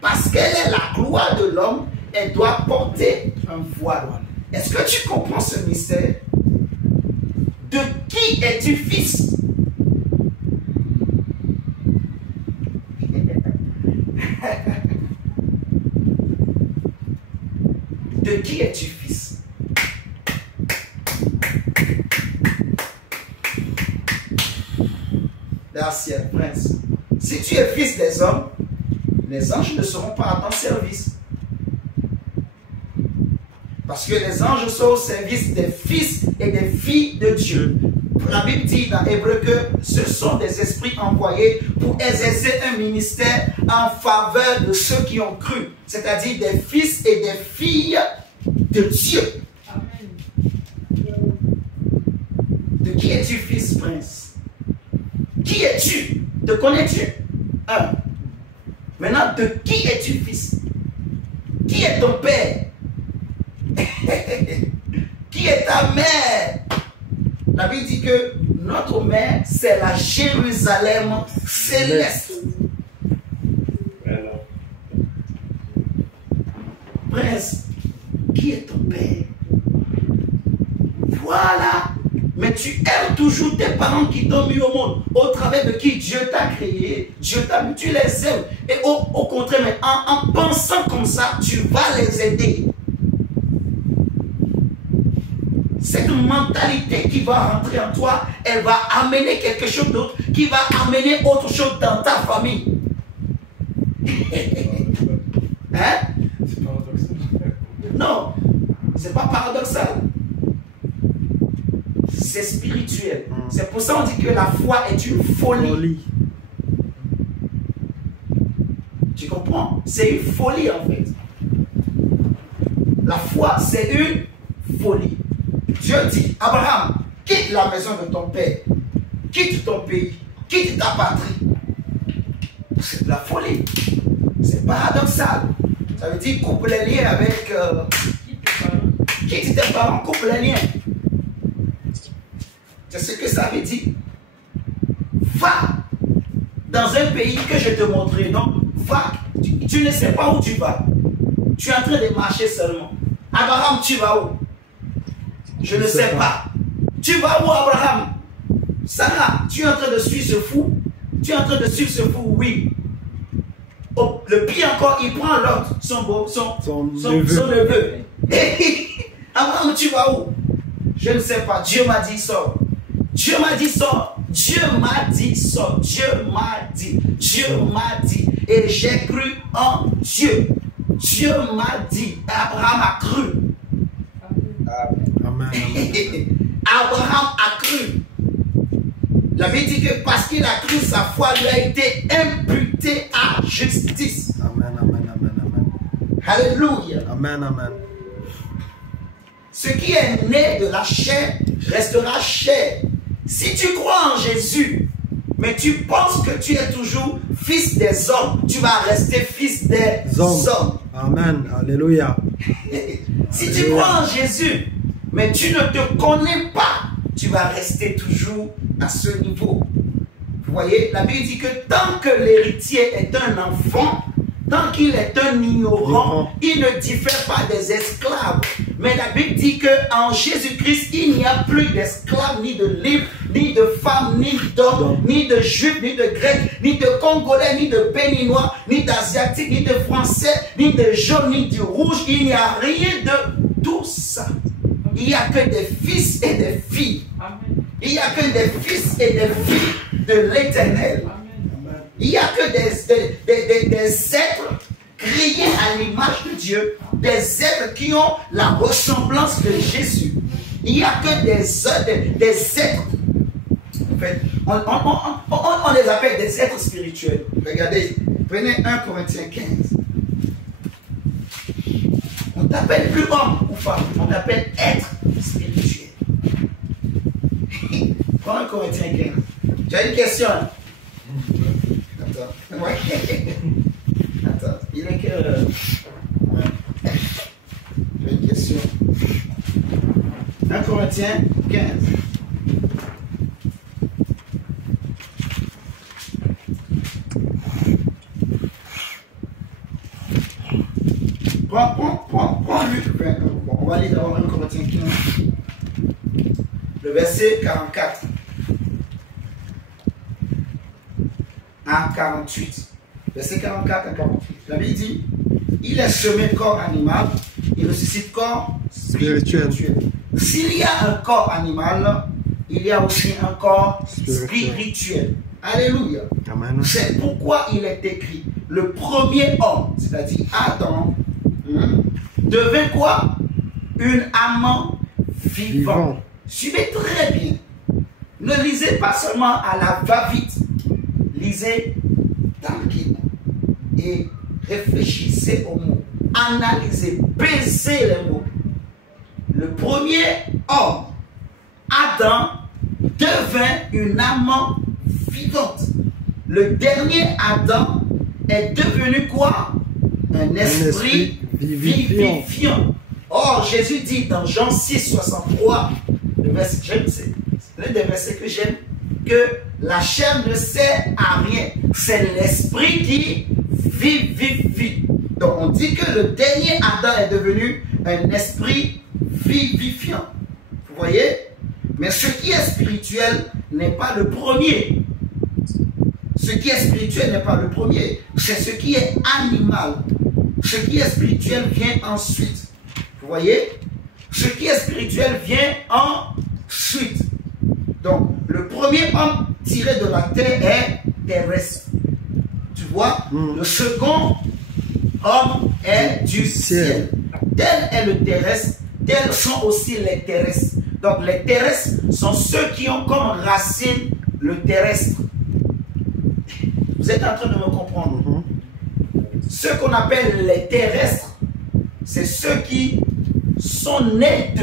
parce qu'elle est la gloire de l'homme, elle doit porter un voile. Est-ce que tu comprends ce mystère? De qui es-tu fils? De qui es-tu fils? L'ancien prince. Si tu es fils des hommes, les anges ne seront pas à ton service. Parce que les anges sont au service des fils et des filles de Dieu. La Bible dit dans Hébreu que ce sont des esprits envoyés pour exercer un ministère en faveur de ceux qui ont cru. C'est-à-dire des fils et des filles de Dieu. Amen. De qui es-tu fils, prince? Qui es-tu? Te connais-tu? Un. Maintenant, de qui es-tu fils? Qui est ton père? Qui est ta mère? La Bible dit que notre mère, c'est la Jérusalem céleste. Prince, qui est ton père? Voilà. Mais tu aimes toujours tes parents qui t'ont mis au monde, au travers de qui Dieu t'a créé, Dieu t'a mis, tu les aimes. Et au contraire, mais en pensant comme ça, tu vas les aider. Cette mentalité qui va rentrer en toi, elle va amener quelque chose d'autre, qui va amener autre chose dans ta famille. Hein? C'est paradoxal. Non, c'est pas paradoxal. C'est spirituel. C'est pour ça qu'on dit que la foi est une folie. Tu comprends? C'est une folie en fait. La foi, c'est une folie. Dieu dit, Abraham, quitte la maison de ton père, quitte ton pays, quitte ta patrie. C'est de la folie. C'est paradoxal. Ça veut dire coupe les liens avec... quitte tes parents, coupe les liens. C'est ce que ça veut dire. Va dans un pays que je te montrerai. Donc, va. Tu ne sais pas où tu vas. Tu es en train de marcher seulement. Abraham, tu vas où? Je ne sais pas. Tu vas où, Abraham? Sarah, tu es en train de suivre ce fou? Tu es en train de suivre ce fou? Oui. Oh, le pire encore, il prend l'autre, son neveu. Abraham, tu vas où? Je ne sais pas. Dieu m'a dit sors. Dieu m'a dit sors. Dieu m'a dit sors. Dieu m'a dit. Dieu m'a dit. Et j'ai cru en Dieu. Dieu m'a dit. Abraham a cru. Amen. Abraham a cru. La Bible dit que parce qu'il a cru, sa foi lui a été imputée à justice. Amen. Alléluia. Amen. Ce qui est né de la chair restera chair. Si tu crois en Jésus, mais tu penses que tu es toujours fils des hommes, tu vas rester fils des hommes. Amen. Alléluia. Si tu crois en Jésus, mais tu ne te connais pas, tu vas rester toujours à ce niveau. Vous voyez, la Bible dit que tant que l'héritier est un enfant, tant qu'il est un ignorant, il ne diffère pas des esclaves. Mais la Bible dit qu'en Jésus-Christ, il n'y a plus d'esclaves, ni de libres, ni de femmes, ni d'hommes, ni de juifs, ni de grecs, ni de congolais, ni de béninois, ni d'asiatiques, ni de français, ni de jaunes, ni de rouges. Il n'y a rien de tout ça. Il n'y a que des fils et des filles. Il n'y a que des fils et des filles de l'Éternel. Il n'y a que des êtres créés à l'image de Dieu, des êtres qui ont la ressemblance de Jésus. Il n'y a que des êtres. En fait, on les appelle des êtres spirituels. Regardez, prenez 1 Corinthiens 15. On t'appelle plus homme ou femme, on t'appelle être spirituel. Prends 1 Corinthiens 15. J'ai une question. Attends. Ouais. Attends. Il est quelle heure? Ouais. J'ai une question. 1 Corinthiens 15. Prends Luc. Bon, on va lire d'abord 1 Corinthiens 15. Le verset 44 à 48. Verset 44 à 48. La Bible dit, il est semé corps animal, il ressuscite corps spirituel. S'il y a un corps animal, il y a aussi un corps spirituel. Alléluia. C'est pourquoi il est écrit, le premier homme, c'est-à-dire Adam, devint quoi? Une âme vivante. Suivez très bien. Ne lisez pas seulement à la va-vite. Lisez tranquillement. Et réfléchissez aux mots. Analysez, pesez les mots. Le premier homme, Adam, devint une âme vivante. Le dernier Adam est devenu quoi? Un esprit vivifiant. Or, Jésus dit dans Jean 6, 63, c'est l'un des versets que j'aime, que la chair ne sert à rien. C'est l'esprit qui vivifie. Donc, on dit que le dernier Adam est devenu un esprit vivifiant. Vous voyez? Mais ce qui est spirituel n'est pas le premier. Ce qui est spirituel n'est pas le premier. C'est ce qui est animal. Ce qui est spirituel vient ensuite. Vous voyez? Ce qui est spirituel vient ensuite. Donc, le premier homme tiré de la terre est terrestre. Tu vois? Le second homme est du ciel. Tel est le terrestre, tels sont aussi les terrestres. Donc, les terrestres sont ceux qui ont comme racine le terrestre. Vous êtes en train de me comprendre? Ceux qu'on appelle les terrestres, c'est ceux qui sont nés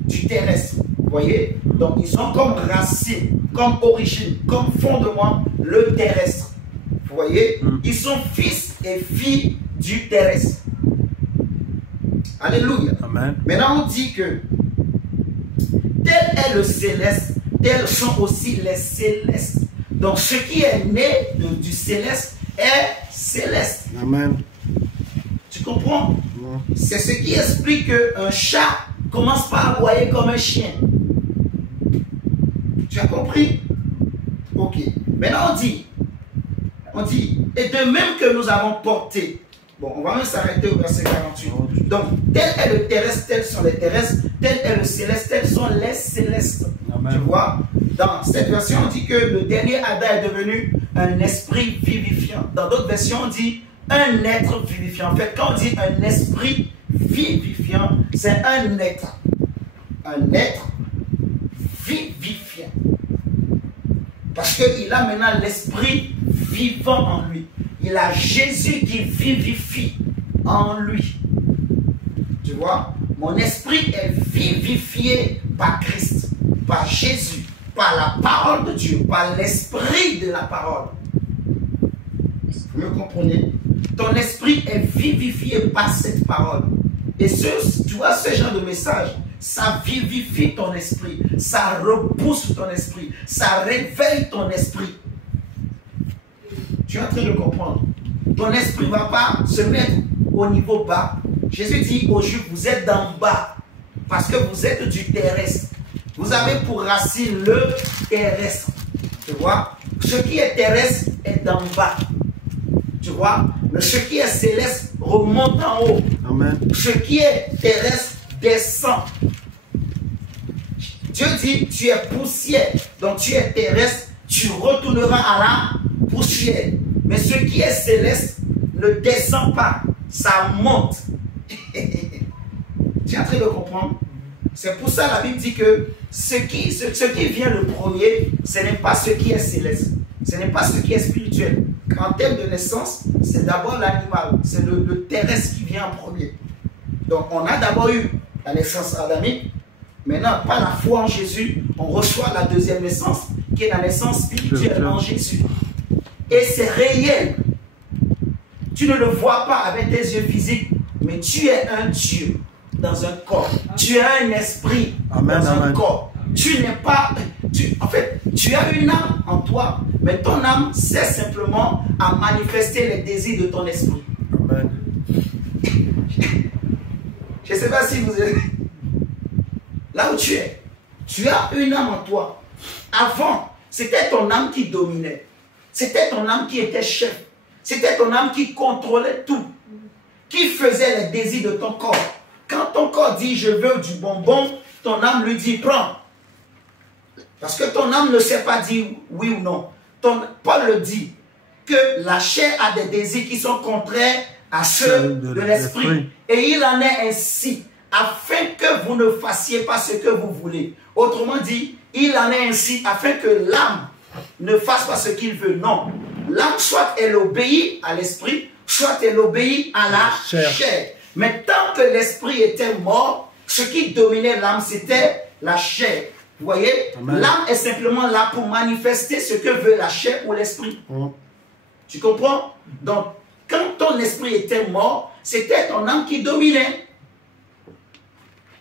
du terrestre. Vous voyez? Donc, ils ont comme racine, comme origine, comme fondement le terrestre. Vous voyez? Ils sont fils et filles du terrestre. Alléluia. Amen. Maintenant, on dit que tel est le céleste, tels sont aussi les célestes. Donc, ce qui est né du céleste est céleste. Amen. Tu comprends? C'est ce qui explique qu'un chat commence par aboyer comme un chien. Tu as compris? Ok. Maintenant, on dit, et de même que nous avons porté. Bon, on va même s'arrêter au verset 48. Donc, tel est le terrestre, tels sont les terrestres, tel est le céleste, tels sont les célestes. Amen. Tu vois? Dans cette version, on dit que le dernier Adam est devenu un esprit vivifiant. Dans d'autres versions, on dit un être vivifiant. En fait, quand on dit un esprit vivifiant, c'est un être. Un être vivifiant. Parce qu'il a maintenant l'esprit vivant en lui. Il a Jésus qui vivifie en lui. Tu vois? Mon esprit est vivifié par Christ, par Jésus, par la parole de Dieu, par l'esprit de la parole. Vous me comprenez? Ton esprit est vivifié par cette parole. Et tu vois, ce genre de message, ça vivifie ton esprit, ça repousse ton esprit, ça réveille ton esprit. Tu es en train de comprendre. Ton esprit ne va pas se mettre au niveau bas. Jésus dit aux Juifs, vous êtes d'en bas, parce que vous êtes du terrestre. Vous avez pour racine le terrestre. Tu vois? Ce qui est terrestre est d'en bas. Tu vois? Mais ce qui est céleste remonte en haut. Amen. Ce qui est terrestre descend. Dieu dit, tu es poussière, donc tu es terrestre, tu retourneras à la poussière. Mais ce qui est céleste ne descend pas, ça monte. Tu es en train de comprendre? C'est pour ça la Bible dit que ce qui vient le premier, ce n'est pas ce qui est céleste. Ce n'est pas ce qui est spirituel. En termes de naissance, c'est d'abord l'animal. C'est le terrestre qui vient en premier. Donc on a d'abord eu la naissance adamique. Maintenant, par la foi en Jésus, on reçoit la deuxième naissance, qui est la naissance spirituelle en Jésus. Et c'est réel. Tu ne le vois pas avec tes yeux physiques, mais tu es un Dieu dans un corps. Tu es un esprit dans un corps. Tu n'es pas... en fait, tu as une âme en toi, mais ton âme sert simplement à manifester les désirs de ton esprit. Amen. Je ne sais pas si vous êtes... Là où tu es, tu as une âme en toi. Avant, c'était ton âme qui dominait. C'était ton âme qui était chef. C'était ton âme qui contrôlait tout. Qui faisait les désirs de ton corps. Quand ton corps dit je veux du bonbon, ton âme lui dit prends. Parce que ton âme ne sait pas dire oui ou non. Paul le dit que la chair a des désirs qui sont contraires à ceux de l'esprit. Et il en est ainsi, afin que vous ne fassiez pas ce que vous voulez. Autrement dit, il en est ainsi afin que l'âme ne fasse pas ce qu'il veut. Non. L'âme, soit elle obéit à l'esprit, soit elle obéit à la chair. Mais tant que l'esprit était mort, ce qui dominait l'âme, c'était la chair. Vous voyez, l'âme est simplement là pour manifester ce que veut la chair ou l'esprit. Tu comprends? Donc, quand ton esprit était mort, c'était ton âme qui dominait.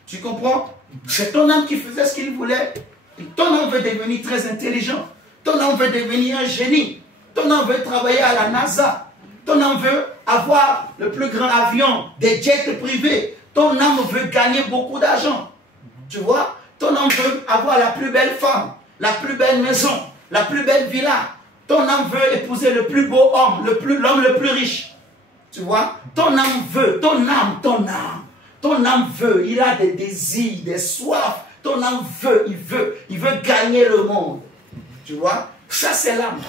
Tu comprends? C'est ton âme qui faisait ce qu'il voulait. Et ton âme veut devenir très intelligent. Ton âme veut devenir un génie. Ton âme veut travailler à la NASA. Ton âme veut avoir le plus grand avion, des jets privés. Ton âme veut gagner beaucoup d'argent. Tu vois? Ton âme veut avoir la plus belle femme, la plus belle maison, la plus belle villa. Ton âme veut épouser le plus beau homme, l'homme le plus riche. Tu vois? Ton âme veut, ton âme veut, il a des désirs, des soifs. Ton âme veut, il veut gagner le monde. Tu vois? Ça c'est l'âme.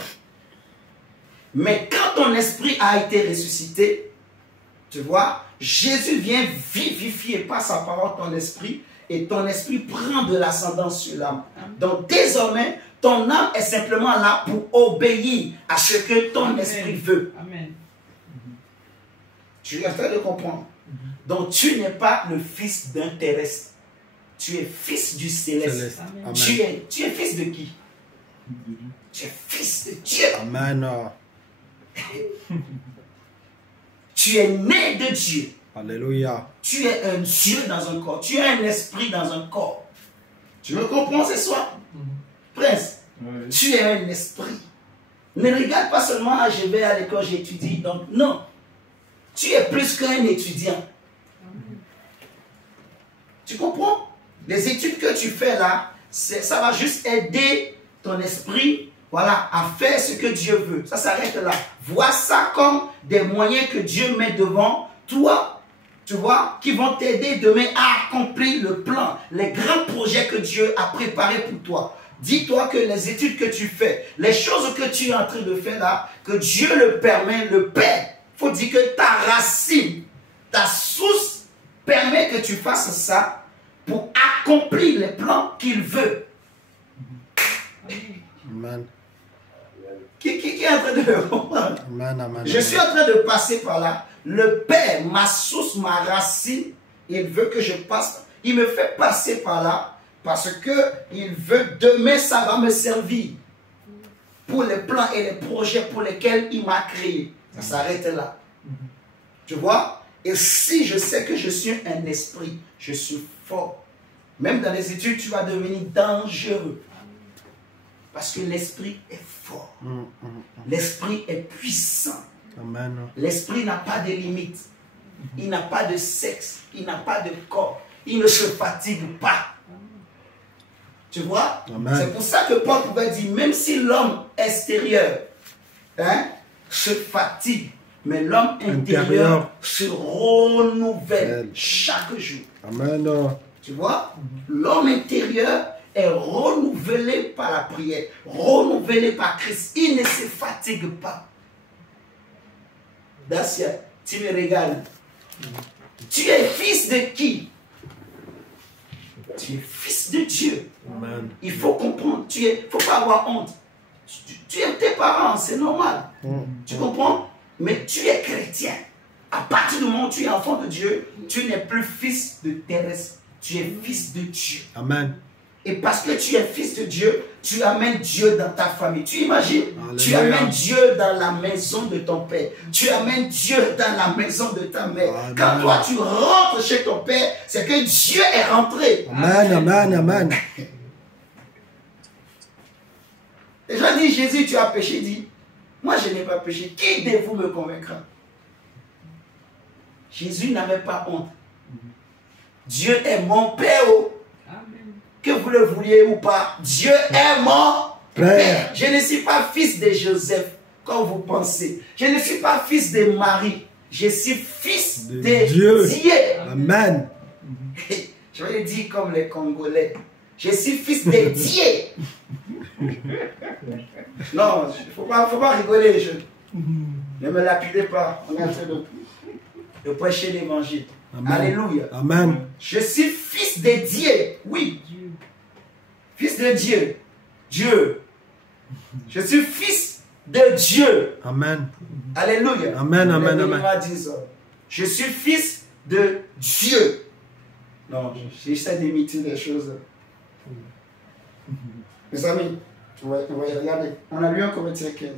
Mais quand ton esprit a été ressuscité, tu vois, Jésus vient vivifier par sa parole ton esprit et ton esprit prend de l'ascendance sur l'âme. Donc désormais, ton âme est simplement là pour obéir à ce que ton esprit veut. Amen. Tu es en train de comprendre. Donc tu n'es pas le fils d'un terrestre. Tu es fils du céleste. Tu es fils de qui? Tu es fils de Dieu. Amen. Tu es né de Dieu. Alléluia. Tu es un Dieu dans un corps. Tu es un esprit dans un corps. Tu me comprends ce soir? Prince, oui. Tu es un esprit. Ne regarde pas seulement, ah, je vais à l'école, j'étudie. Donc, non. Tu es plus qu'un étudiant. Tu comprends? Les études que tu fais là, ça va juste aider ton esprit, voilà, à faire ce que Dieu veut. Ça s'arrête là. Vois ça comme des moyens que Dieu met devant toi, tu vois, qui vont t'aider demain à accomplir le plan, les grands projets que Dieu a préparés pour toi. Dis-toi que les études que tu fais, les choses que tu es en train de faire là, que Dieu le permet, le Père. Il faut dire que ta racine, ta source permet que tu fasses ça pour accomplir les plans qu'il veut. Amen. Qui est en train de comprendre? Je suis en train de passer par là. Le Père, ma source, ma racine, il veut que je passe. Il me fait passer par là parce qu'il veut demain, ça va me servir pour les plans et les projets pour lesquels il m'a créé. Ça s'arrête là. Tu vois? Et si je sais que je suis un esprit, je suis fort. Même dans les études, tu vas devenir dangereux. Parce que l'esprit est fort. L'esprit est puissant. L'esprit n'a pas de limite. Il n'a pas de sexe. Il n'a pas de corps. Il ne se fatigue pas. Tu vois? C'est pour ça que Paul pouvait dire, même si l'homme extérieur se fatigue, mais l'homme intérieur se renouvelle chaque jour. Amen. Tu vois? L'homme intérieur est renouvelé par la prière, renouvelé par Christ. Il ne se fatigue pas. Dacia, tu me regardes. Tu es fils de qui? Tu es fils de Dieu. Amen. Il faut comprendre. Il ne faut pas avoir honte. Tu aimes tes parents, c'est normal. Tu comprends? Mais tu es chrétien. À partir du moment où tu es enfant de Dieu, tu n'es plus fils de terrestre. Tu es fils de Dieu. Amen. Et parce que tu es fils de Dieu, tu amènes Dieu dans ta famille. Tu imagines? Alléluia. Tu amènes Dieu dans la maison de ton père. Tu amènes Dieu dans la maison de ta mère. Amen. Quand toi tu rentres chez ton père, c'est que Dieu est rentré. Amen, amen, amen. Les gens disent, Jésus, tu as péché. Dit, moi je n'ai pas péché. Qui de vous me convaincra? Jésus n'avait pas honte. Dieu est mon Père. Que vous le vouliez ou pas, Dieu est mon Père. Je ne suis pas fils de Joseph, comme vous pensez. Je ne suis pas fils de Marie. Je suis fils de Dieu. Amen. Je vais le dire comme les Congolais. Je suis fils de Dieu. Non, il ne faut pas rigoler. Ne me lapidez pas. On est en train de prêcher l'évangile. Alléluia. Amen. Je suis fils de Dieu. Oui. Fils de Dieu. Dieu. Je suis fils de Dieu. Amen. Alléluia. Amen, amen, amen. Je suis fils de Dieu. Non, j'essaie d'imiter les choses. Mes amis, on va y regarder. On a lu en Corinthiens 15.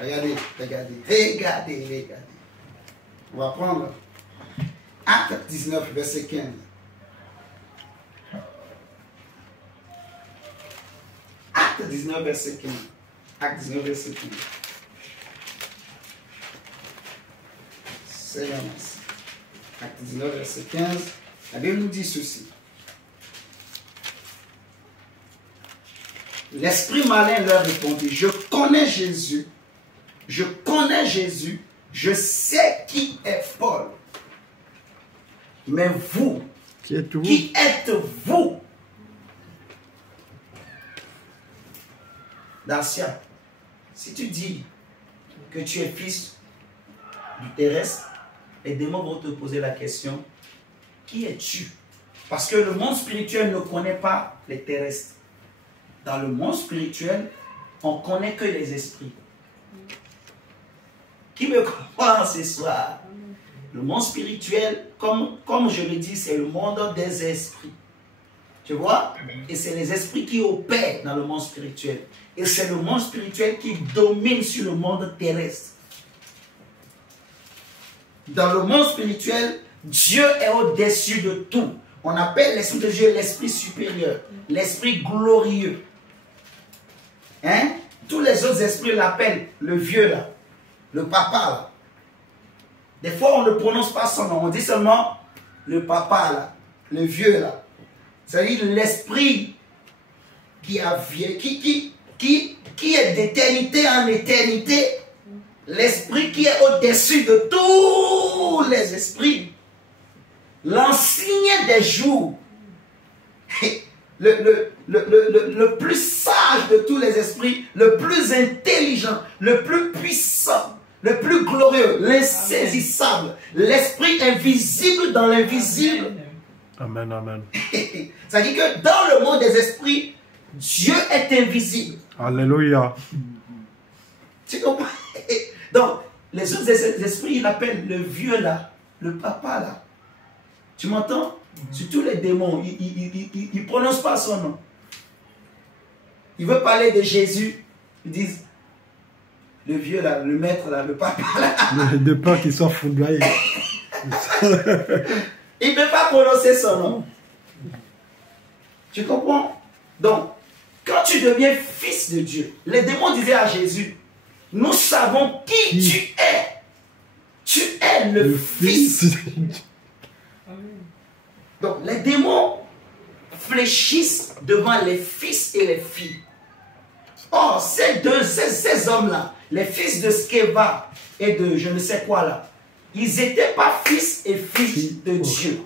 Regardez. On va prendre Acte 19, verset 15. Acte 19, verset 15. Acte 19, verset 15. C'est la masse. Acte 19, verset 15. La Bible nous dit ceci. L'esprit malin leur répondit, je connais Jésus, je sais qui est Paul. Mais vous, qui êtes-vous? Dacia, si tu dis que tu es fils du terrestre, les démons vont te poser la question, qui es-tu? Parce que le monde spirituel ne connaît pas les terrestres. Dans le monde spirituel, on ne connaît que les esprits. Qui me comprend ce soir? Le monde spirituel, comme je le dis, c'est le monde des esprits. Tu vois? Et c'est les esprits qui opèrent dans le monde spirituel. Et c'est le monde spirituel qui domine sur le monde terrestre. Dans le monde spirituel, Dieu est au-dessus de tout. On appelle l'esprit de Dieu l'esprit supérieur, l'esprit glorieux. Hein? Tous les autres esprits l'appellent le vieux là, le papa là. Des fois, on ne prononce pas son nom. On dit seulement le papa là, le vieux là. C'est-à-dire l'esprit qui est d'éternité en éternité. L'esprit qui est au-dessus de tous les esprits. L'ancien des jours. Le plus sage de tous les esprits. Le plus intelligent. Le plus puissant. Le plus glorieux, l'insaisissable, l'esprit invisible dans l'invisible. Amen, amen. Ça dit que dans le monde des esprits, Dieu est invisible. Alléluia. Tu comprends? Donc, les autres esprits, ils l'appellent le vieux là, le papa là. Tu m'entends? Surtout les démons, ils ne prononcent pas son nom. Ils veulent parler de Jésus, ils disent le vieux là, le maître là, le papa là. De peur qu'ils soient foudroyés. Il ne peut pas prononcer son nom. Tu comprends? Donc, quand tu deviens fils de Dieu, les démons disaient à Jésus, nous savons qui tu es. Tu es le fils de Dieu. Donc, les démons fléchissent devant les fils et les filles. Or, ces hommes-là, les fils de Sceva et de je ne sais quoi là, ils n'étaient pas fils et filles de Dieu.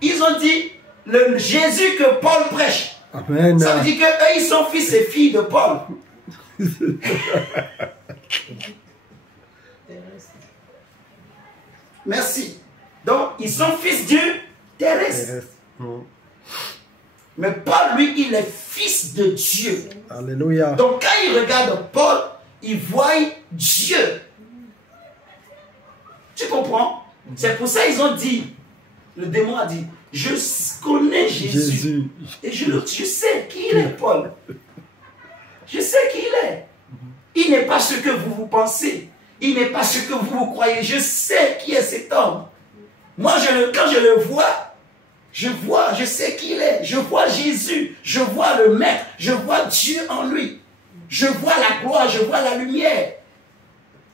Ils ont dit, le Jésus que Paul prêche, Amen. Ça veut dire qu'eux, ils sont fils et filles de Paul. Merci. Donc, ils sont fils du terrestre. Mais Paul, lui, il est fils de Dieu. Alléluia. Donc, quand il regarde Paul, il voit Dieu. Tu comprends? C'est pour ça qu'ils ont dit, le démon a dit, je connais Jésus. Et je sais qui il est, Paul. Je sais qui il est. Il n'est pas ce que vous pensez. Il n'est pas ce que vous croyez. Je sais qui est cet homme. Moi, quand je le vois, je sais qui il est. Je vois Jésus. Je vois le Maître. Je vois Dieu en lui. Je vois la gloire. Je vois la lumière.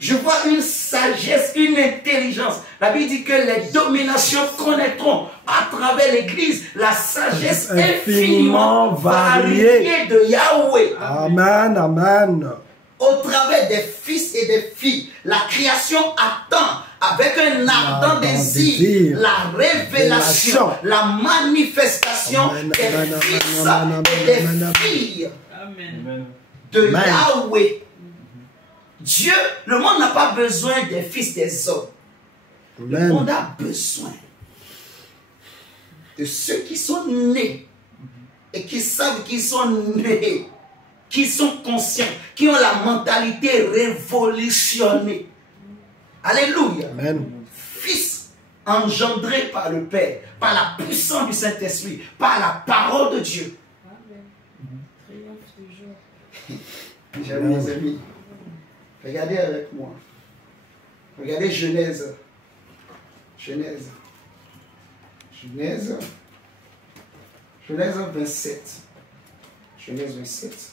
Je vois une sagesse, une intelligence. La Bible dit que les dominations connaîtront à travers l'Église la sagesse infiniment variée de Yahweh. Amen, amen. Au travers des fils et des filles, la création attend avec un ardent désir la révélation, la manifestation des fils et des filles de Yahweh. Dieu, le monde n'a pas besoin des fils des hommes. Le monde a besoin de ceux qui sont nés et qui savent qu'ils sont nés, qui sont conscients, qui ont la mentalité révolutionnée. Alléluia. Amen. Fils engendré par le Père, par la puissance du Saint-Esprit, par la parole de Dieu. Amen. Triomphe toujours. J'aime mes amis. Regardez avec moi. Regardez Genèse. Genèse 27. Genèse 27.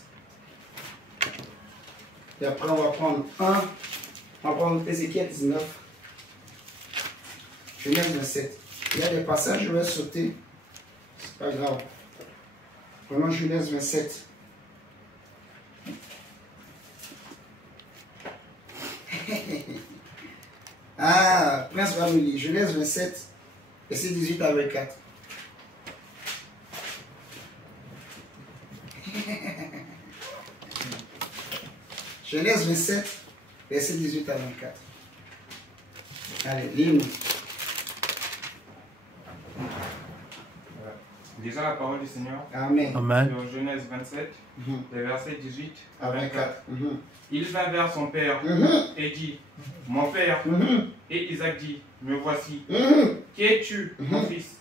Et après, on va prendre on va prendre Ézéchiel 19. Genèse 27. Il y a des passages, je vais sauter. C'est pas grave. Prenons Genèse 27. Ah, Prince va nous lire. Genèse 27, verset 18 à 24. Genèse 27, verset 18 à 24. Allez, lis-nous. Lisons la parole du Seigneur. Amen. Amen. Sur Genèse 27, les versets 18 à 24. Mhm. Il vint vers son père et dit, mon père. Et Isaac dit, me voici. Qui es-tu, mon fils?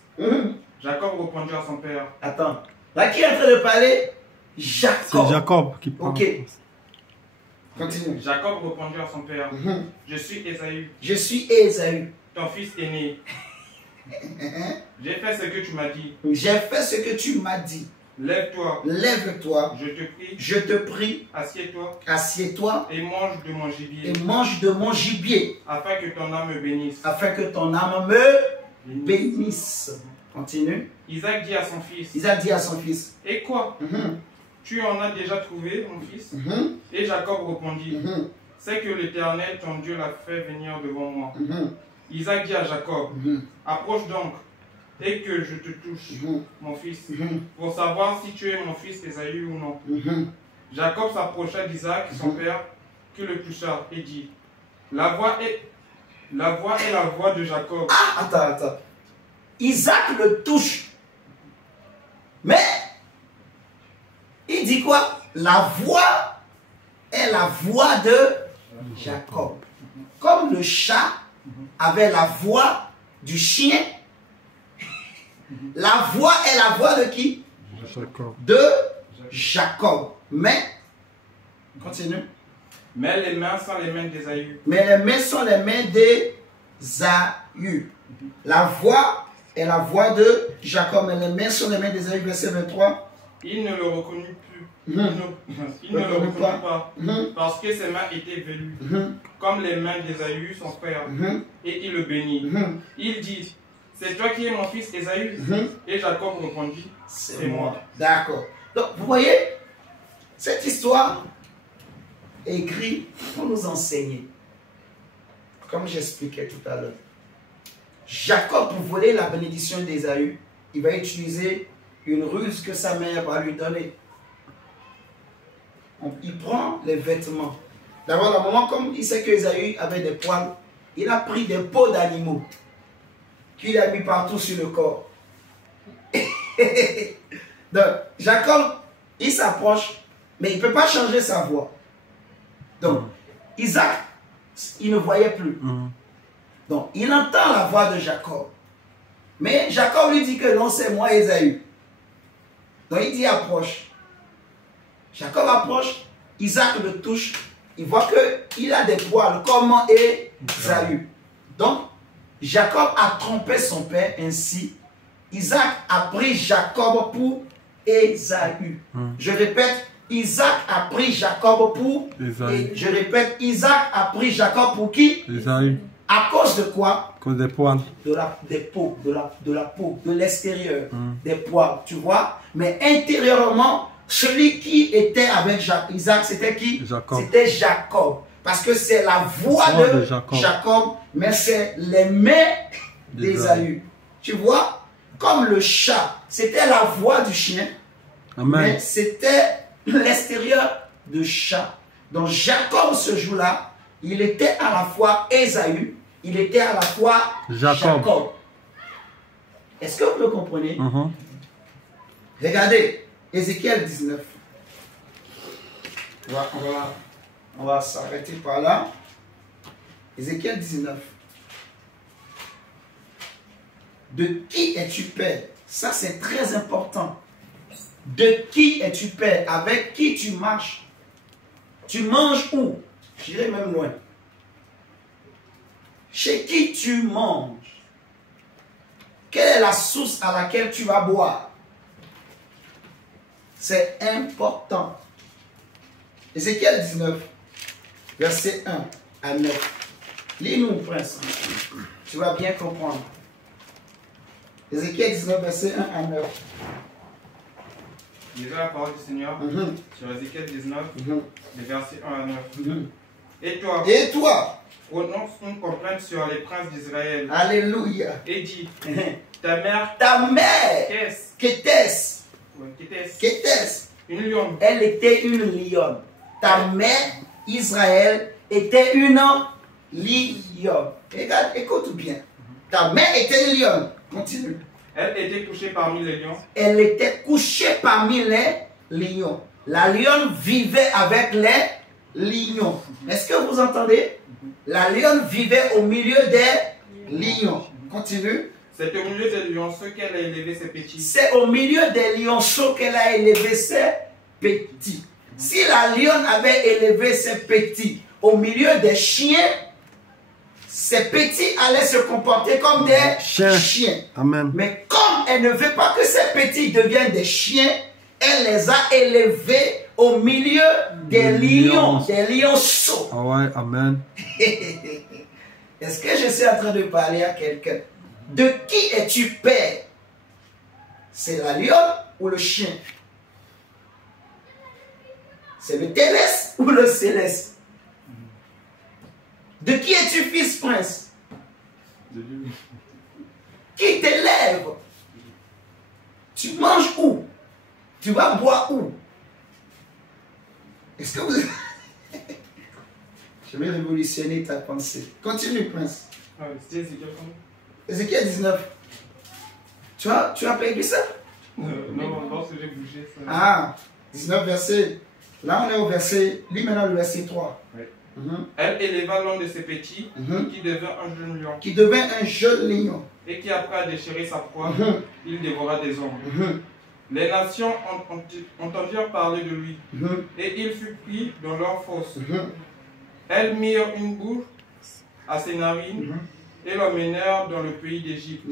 Jacob répondit à son père. Attends. Là, qui est en train de parler? Jacob. C'est Jacob qui parle. Ok. Continue. Jacob répondit à son père. Je suis Ésaü. Je suis Ésaü. Ton fils aîné. J'ai fait ce que tu m'as dit. J'ai fait ce que tu m'as dit. Lève-toi. Lève-toi. Je te prie. Je te prie. Assieds-toi. Assieds-toi. Et mange de mon gibier. Et mange de mon gibier. Afin que ton âme me bénisse. Afin que ton âme me bénisse. Continue. Isaac dit à son fils. Isaac dit à son fils. Et quoi? Tu en as déjà trouvé, mon fils? Et Jacob répondit. C'est que l'Éternel, ton Dieu, l'a fait venir devant moi. Isaac dit à Jacob. Approche donc. Et que je te touche, mon fils, pour savoir si tu es mon fils Ésaü ou non. Jacob s'approcha d'Isaac, son père, qui le toucha, et dit, la voix est la voix de Jacob. Ah, attends. Isaac le touche. Mais, il dit quoi? La voix est la voix de Jacob. Comme le chat avait la voix du chien, la voix est la voix de qui? Jacob. De Jacob. Mais, continue. Mais les mains sont les mains d'Ésaü. Mais les mains sont les mains d'Ésaü. La voix est la voix de Jacob. Mais les mains sur les mains d'Ésaü, verset 23. Il ne le reconnut plus. Il ne le reconnut pas. Parce que ses mains étaient velues, comme les mains d'Ésaü, son frère. Et il le bénit. Il dit, c'est toi qui es mon fils Ésaü. Et Jacob répondit, c'est moi. D'accord. Donc, vous voyez, cette histoire est écrite pour nous enseigner. Comme j'expliquais tout à l'heure. Jacob, pour voler la bénédiction d'Ésaü, il va utiliser une ruse que sa mère va lui donner. Il prend les vêtements. D'abord, la maman, comme il sait que Ésaü avait des poils, il a pris des peaux d'animaux qu'il a mis partout sur le corps. Donc, Jacob, il s'approche, mais il ne peut pas changer sa voix. Donc, Isaac, il ne voyait plus. Donc, il entend la voix de Jacob. Mais Jacob lui dit que non, c'est moi, Ésaü. Donc, il dit approche. Jacob approche, Isaac le touche, il voit qu'il a des poils comme Ésaü. Donc, Jacob a trompé son père ainsi. Isaac a pris Jacob pour Ésaü. Je répète, Isaac a pris Jacob pour Ésaü. Je répète, Isaac a pris Jacob pour qui? Ésaü. À cause de quoi? À cause des poils. Des peaux, de la peau, de l'extérieur, des poils, tu vois. Mais intérieurement, celui qui était avec Isaac, c'était qui? Jacob. C'était Jacob. Parce que c'est la voix de Jacob, mais c'est les mains d'Ésaü. Tu vois? Comme le chat, c'était la voix du chien, mais c'était l'extérieur de chat. Donc Jacob, ce jour-là, il était à la fois Ésaü, il était à la fois Jacob. Est-ce que vous le comprenez? Regardez, Ézéchiel 19. On va s'arrêter par là. Ézéchiel 19. De qui es-tu père? Ça, c'est très important. De qui es-tu père? Avec qui tu marches? Tu manges où? J'irai même loin. Chez qui tu manges? Quelle est la source à laquelle tu vas boire? C'est important. Ézéchiel 19, verset 1 à 9. Lis-nous, prince. Tu vas bien comprendre. Ézéchiel 19, verset 1 à 9. Lisons la parole du Seigneur sur Ézéchiel 19, les versets 1 à 9. Et toi, prononce une complainte sur les princes d'Israël. Alléluia. Et dis, ta mère, qu'était-ce? Une lionne. Elle était une lionne. Ta mère, Israël, était une lionne. Regarde, écoute bien. Ta mère était une lionne. Continue. Elle était couchée parmi les lions. Elle était couchée parmi les lions. La lionne vivait avec les lions. Est-ce que vous entendez? La lionne vivait au milieu des lions. Continue. C'est au milieu des lionceaux qu'elle a élevé ses petits. C'est au milieu des lionceaux qu'elle a élevé ses petits. Si la lionne avait élevé ses petits au milieu des chiens, ses petits allaient se comporter comme des chiens. Amen. Mais comme elle ne veut pas que ses petits deviennent des chiens, elle les a élevés au milieu des lions, des lionceaux. Ah ouais, amen. Est-ce que je suis en train de parler à quelqu'un? De qui es-tu père? C'est la lionne ou le chien? C'est le terrestre ou le céleste? De qui es-tu fils, prince? De Dieu. Qui t'élève? Tu manges où? Tu vas boire où? Est-ce que vous... Je vais révolutionner ta pensée. Continue, prince. Ah, c'était Ézéchiel combien? Ézéchiel 19. Tu as perdu ça? Non, parce que j'ai bougé ça. Ah, 19 versets. Là, on est au verset. Lis maintenant le verset 3. Oui. Elle éleva l'un de ses petits, qui devint un jeune lion. Qui devint un jeune lion. Et qui, après a déchiré sa proie, il dévora des hommes. Les nations entendirent parler de lui, et il fut pris dans leur fosse. Elles mirent une bouche à ses narines, et l'emmenèrent dans le pays d'Égypte.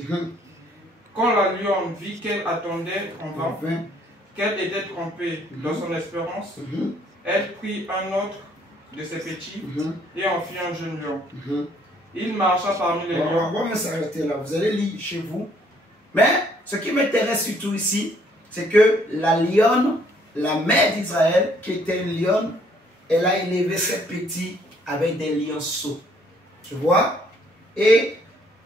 Quand la lionne vit qu'elle attendait en vain, qu'elle était trompée dans son espérance, elle prit un autre de ses petits et en fit un jeune lion. Il marcha parmi les lions. On va s'arrêter là, vous allez lire chez vous. Mais ce qui m'intéresse surtout ici, c'est que la lionne, la mère d'Israël, qui était une lionne, elle a élevé ses petits avec des lionceaux. Tu vois? Et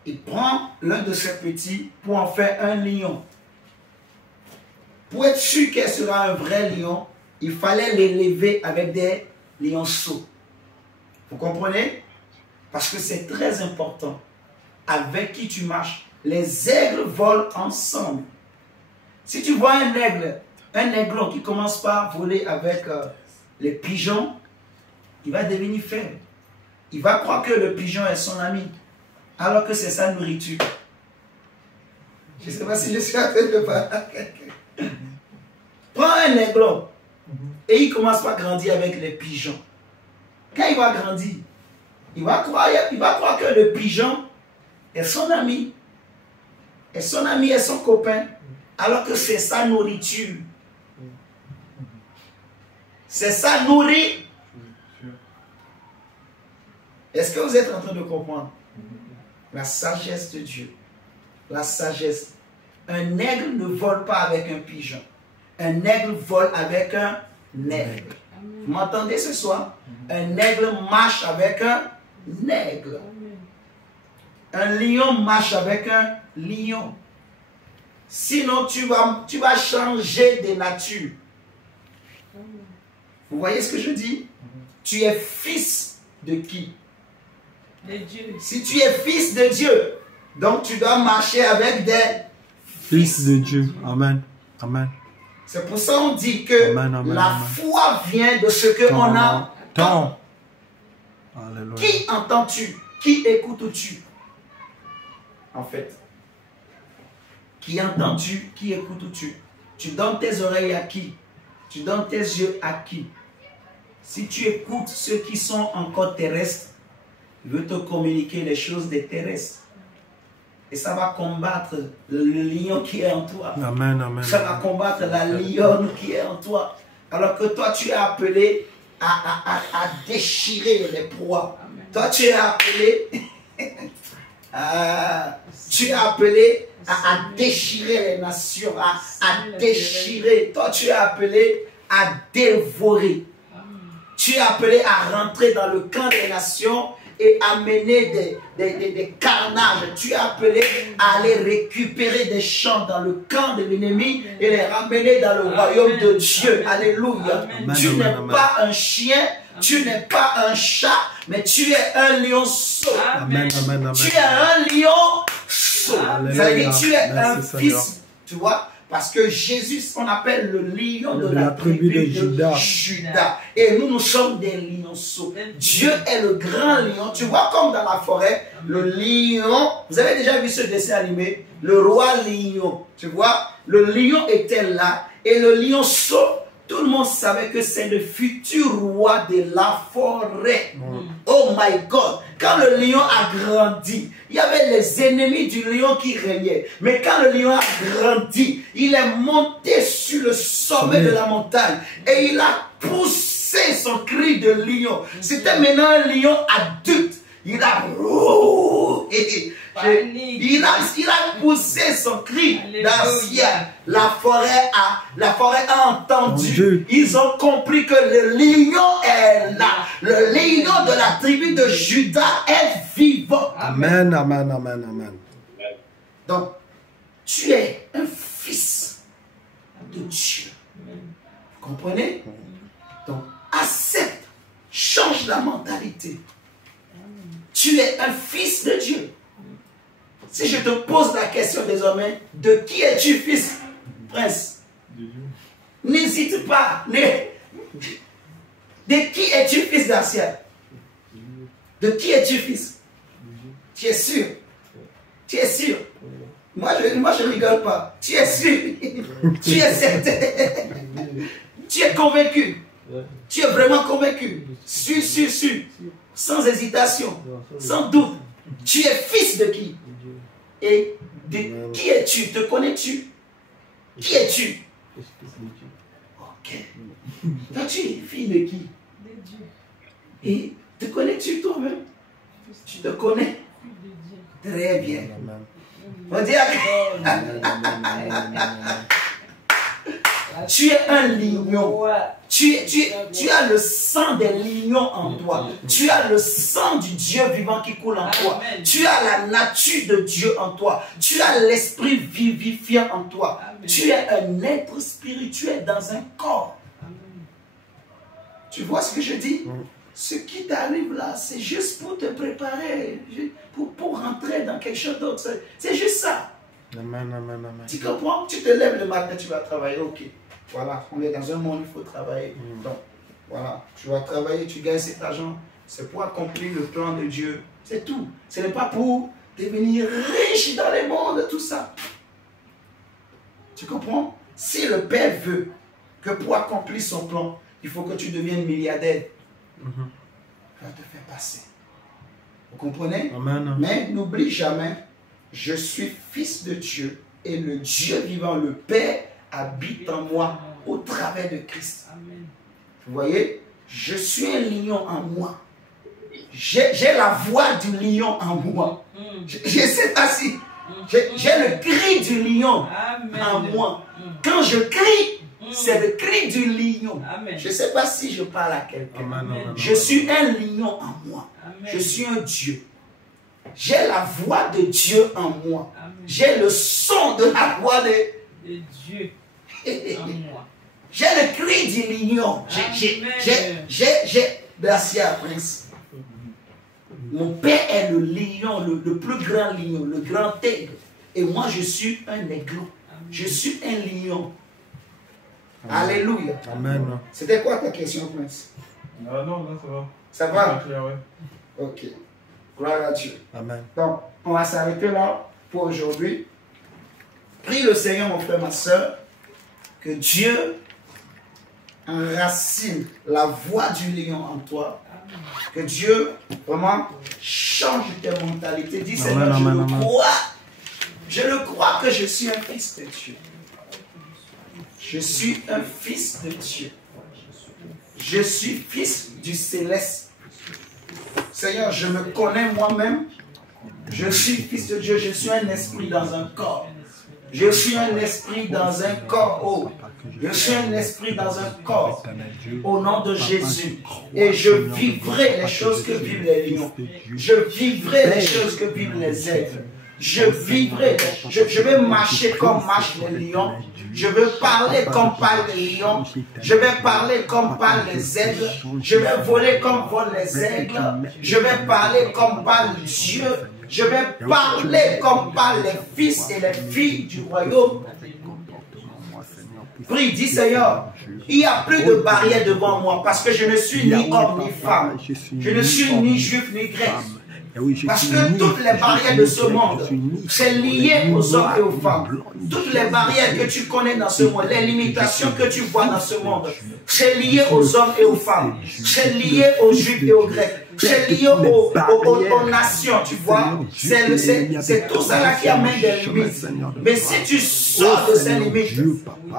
il prend l'un de ses petits pour en faire un lion. Pour être sûr qu'elle sera un vrai lion, il fallait l'élever avec des lionceaux. Vous comprenez? Parce que c'est très important. Avec qui tu marches. Les aigles volent ensemble. Si tu vois un aiglon qui commence par voler avec les pigeons, il va devenir faible. Il va croire que le pigeon est son ami, alors que c'est sa nourriture. Je ne sais pas si je suis en train de parler à quelqu'un. Prends un aiglon et il commence par grandir avec les pigeons. Quand il va grandir, il va croire que le pigeon est son ami. Et son ami est son copain, alors que c'est sa nourriture. C'est sa nourriture. Est-ce que vous êtes en train de comprendre? La sagesse de Dieu. La sagesse. Un aigle ne vole pas avec un pigeon. Un aigle vole avec un aigle. Vous m'entendez ce soir? Un aigle marche avec un aigle. Un lion marche avec un lion. Sinon, tu vas changer de nature. Vous voyez ce que je dis? Tu es fils de qui? De Dieu. Si tu es fils de Dieu, donc tu dois marcher avec des fils de Dieu. Amen. Amen. C'est pour ça qu'on dit que la foi vient de ce qu'on entend. Alléluia. Qui entends-tu? Qui écoutes-tu? En fait. Qui entends-tu? Qui écoutes-tu? Tu donnes tes oreilles à qui? Tu donnes tes yeux à qui? Si tu écoutes ceux qui sont encore terrestres, ils veulent te communiquer les choses des terrestres. Et ça va combattre le lion qui est en toi. Amen, amen. Ça va combattre la lionne qui est en toi. Alors que toi, tu es appelé à déchirer les proies. Amen. Toi, tu es appelé à déchirer les nations, à déchirer. Toi, tu es appelé à dévorer. Tu es appelé à rentrer dans le camp des nations et amener des carnages. Tu es appelé à aller récupérer des champs dans le camp de l'ennemi et les ramener dans le royaume de Dieu. Alléluia. Tu n'es pas un chien, tu n'es pas un chat, mais tu es un lionceau. Amen, amen, amen. Tu es un lionceau. Ça veut dire que tu es un fils. Tu vois? Parce que Jésus, on appelle le lion de la tribu de Juda. Et nous sommes des lionceaux. Dieu est le grand lion. Tu vois comme dans la forêt, le lion, vous avez déjà vu ce dessin animé, le roi lion. Tu vois, le lion était là et le lionceau, tout le monde savait que c'est le futur roi de la forêt. Oh my God! Quand le lion a grandi, il y avait les ennemis du lion qui régnaient. Mais quand le lion a grandi, il est monté sur le sommet de la montagne et il a poussé son cri de lion. C'était maintenant un lion adulte. Il a poussé son cri d'ancien. La forêt a entendu. Ils ont compris que le lion est là. Le lion de la tribu de Juda est vivant. Amen, amen, amen, amen. Donc, tu es un fils de Dieu. Vous comprenez? Donc, accepte, change la mentalité. Tu es un fils de Dieu. Si je te pose la question désormais, de qui es-tu fils, prince? N'hésite pas. De qui es-tu fils d'Ancien? De qui es-tu fils? Tu es sûr? Tu es sûr? Moi, je rigole pas. Tu es sûr? Tu es certain? Tu es convaincu? Tu es vraiment convaincu? Sûr. Sans hésitation, sans doute. Tu es fils de qui? Et de qui es-tu? Te connais-tu? Qui es-tu? Ok. Toi, tu es fille de qui? De Dieu. Et te connais-tu toi-même? Tu te connais? Très bien. On dit tu es un lion. Tu as le sang des lions en toi. Tu as le sang du Dieu vivant qui coule en toi. Tu as la nature de Dieu en toi. Tu as l'esprit vivifiant en toi. Tu es un être spirituel dans un corps. Tu vois ce que je dis? Ce qui t'arrive là, c'est juste pour te préparer, pour rentrer dans quelque chose d'autre. C'est juste ça. Amen, amen, amen. Tu comprends? Tu te lèves le matin, tu vas travailler, ok. Voilà, on est dans un monde, il faut travailler. Donc, voilà, tu vas travailler, tu gagnes cet argent. C'est pour accomplir le plan de Dieu. C'est tout. Ce n'est pas pour devenir riche dans le monde, tout ça. Tu comprends? Si le Père veut que pour accomplir son plan, il faut que tu deviennes milliardaire, il va te faire passer. Vous comprenez? Amen. Mais n'oublie jamais, je suis fils de Dieu et le Dieu vivant, le Père, habite en moi au travers de Christ. Amen. Vous voyez? Je suis un lion en moi. J'ai la voix du lion en moi. Je ne sais pas si j'ai le cri du lion en moi. Quand je crie, c'est le cri du lion. Amen. Je ne sais pas si je parle à quelqu'un. Amen. Je suis un lion en moi. Amen. Je suis un Dieu. J'ai la voix de Dieu en moi. J'ai le son de la voix de Dieu en moi. J'ai le cri du lion. J'ai Gracia, Prince. Mon père est le lion, le plus grand lion, le grand aigle. Et moi, je suis un aiglon. Je suis un lion. Amen. Alléluia. Amen. C'était quoi ta question, Prince? Non, là, ça va. Ça va? Clair, ouais. Ok. Gloire à Dieu. Amen. Donc, on va s'arrêter là pour aujourd'hui. Prie le Seigneur, mon frère, ma soeur, que Dieu enracine la voix du lion en toi. Que Dieu, vraiment, change tes mentalités. Dis, Seigneur, je le crois. Je le crois que je suis un fils de Dieu. Je suis un fils de Dieu. Je suis fils du céleste. Seigneur, je me connais moi-même. Je suis fils de Dieu. Je suis un esprit dans un corps. Je suis un esprit dans un corps. Oh, je suis un esprit dans un corps. Au nom de Jésus. Et je vivrai les choses que vivent les lions. Je vivrai les choses que vivent les aigles. Je vivrai. Je vais marcher comme marchent les lions. Je vais parler comme parlent les lions. Je vais parler comme parlent les aigles. Je vais voler comme volent les aigles. Je vais parler comme parle Dieu. Je vais parler comme parlent les fils et les filles du royaume. Prie, dis Seigneur, il n'y a plus de barrière devant moi parce que je ne suis ni homme ni femme. Je ne suis ni juif ni grec. Parce que toutes les barrières de ce monde, c'est lié aux hommes et aux femmes. Toutes les barrières que tu connais dans ce monde, les limitations que tu vois dans ce monde, c'est lié aux hommes et aux femmes. C'est lié aux juifs et aux grecs. C'est lié aux nations, tu vois. C'est tout ça là qui amène des limites. Mais si tu sors de ces limites,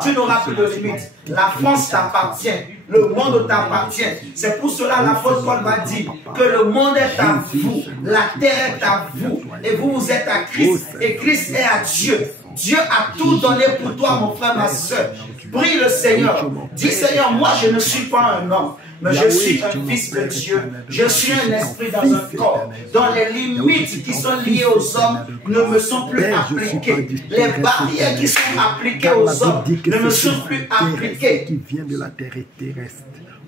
tu n'auras plus de limites. La France t'appartient. Le monde t'appartient. C'est pour cela l'apôtre Paul m'a dit que le monde est à vous, la terre est à vous, et vous êtes à Christ, et Christ est à Dieu. Dieu a tout donné pour toi, mon frère, ma soeur. Prie le Seigneur. Dis Seigneur, moi je ne suis pas un homme, mais je suis un fils de Dieu. Je suis un esprit dans un corps, dont les limites qui sont liées aux hommes ne me sont plus appliquées. Les barrières qui sont appliquées aux hommes ne me sont plus appliquées. Qui vient de la terre terrestre.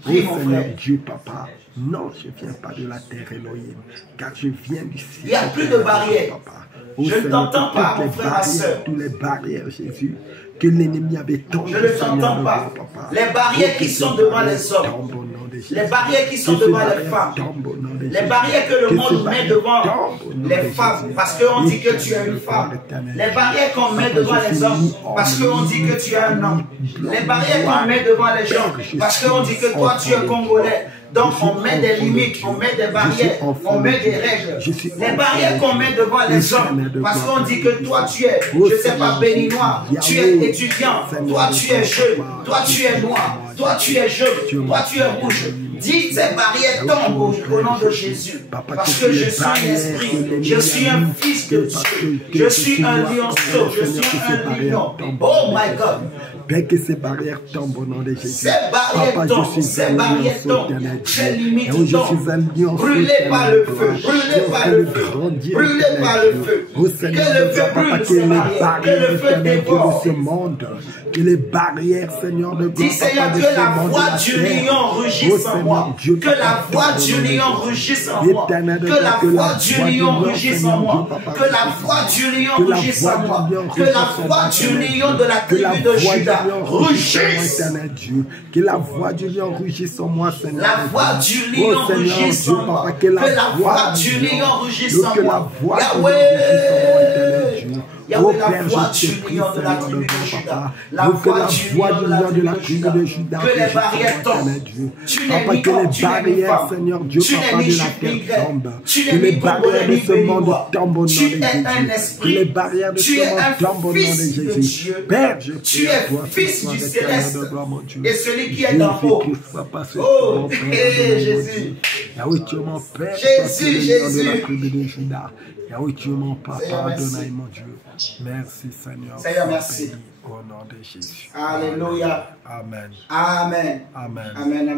Oui, mon Seigneur frère. Dieu, Papa. Non, je ne viens pas de la terre Elohim, car je viens du ciel. Il n'y a plus de barrières. Papa. Je ne t'entends pas, mon frère, ma soeur. Toutes les barrières, Jésus, que l'ennemi avait tombées. Je ne t'entends pas. Les barrières qui sont devant les hommes, les barrières qui sont devant les femmes, les barrières que le monde met devant les femmes, parce qu'on dit que tu es une femme, les barrières qu'on met devant les hommes, parce qu'on dit que tu es un homme, les barrières qu'on met devant les gens, parce qu'on dit que toi tu es congolais, Donc on met des limites, on met des barrières, on met des règles. Les barrières qu'on met devant les hommes, parce qu'on dit que toi tu es, je sais pas, béninois, tu es étudiant, toi tu es jeune, toi tu es noir, toi tu es jaune, toi tu es rouge. Dites ces barrières tombent au nom de Jésus. Parce que je suis un esprit, je suis un fils de Dieu, je suis un lionceau, je suis un lion. Oh my God. Bien que ces barrières tombent au nom de Jésus. Ces barrières tombent, ces barrières tombent, ces limites tombent. Brûlez par le feu, brûlez par le feu, brûlez par le feu. Que le feu brûle ces barrières, que le feu dévore. Que les barrières, Seigneur de gloire, dis Seigneur, que la voix du lion rugisse en moi, que la voix du lion rugisse en moi, que la voix du lion rugisse en moi, que la voix du lion rugisse en moi, que la voix du lion de la tribu de Juda rugisse. Que la voix du lion rugisse en moi, Seigneur. La voix du lion rugisse en moi, que la voix du lion rugisse en moi. Yahweh, la voix du lion de la tribu de Juda, la voix du lion de la tribu de Juda, que les barrières tombent. Tu n'es ni homme, tu n'es ni femme, tu n'es ni juif ni grec, tu n'es ni congolais ni béninois, tu es un esprit, tu es un fils de Dieu, tu es fils du céleste, et celui qui est d'en haut. Oh, Jésus, Jésus, Jésus. Yahweh, tu es mon papa, Adonai, mon Dieu. Merci, Seigneur. Seigneur, merci. Au nom de Jésus. Alléluia. Amen. Amen. Amen. Amen.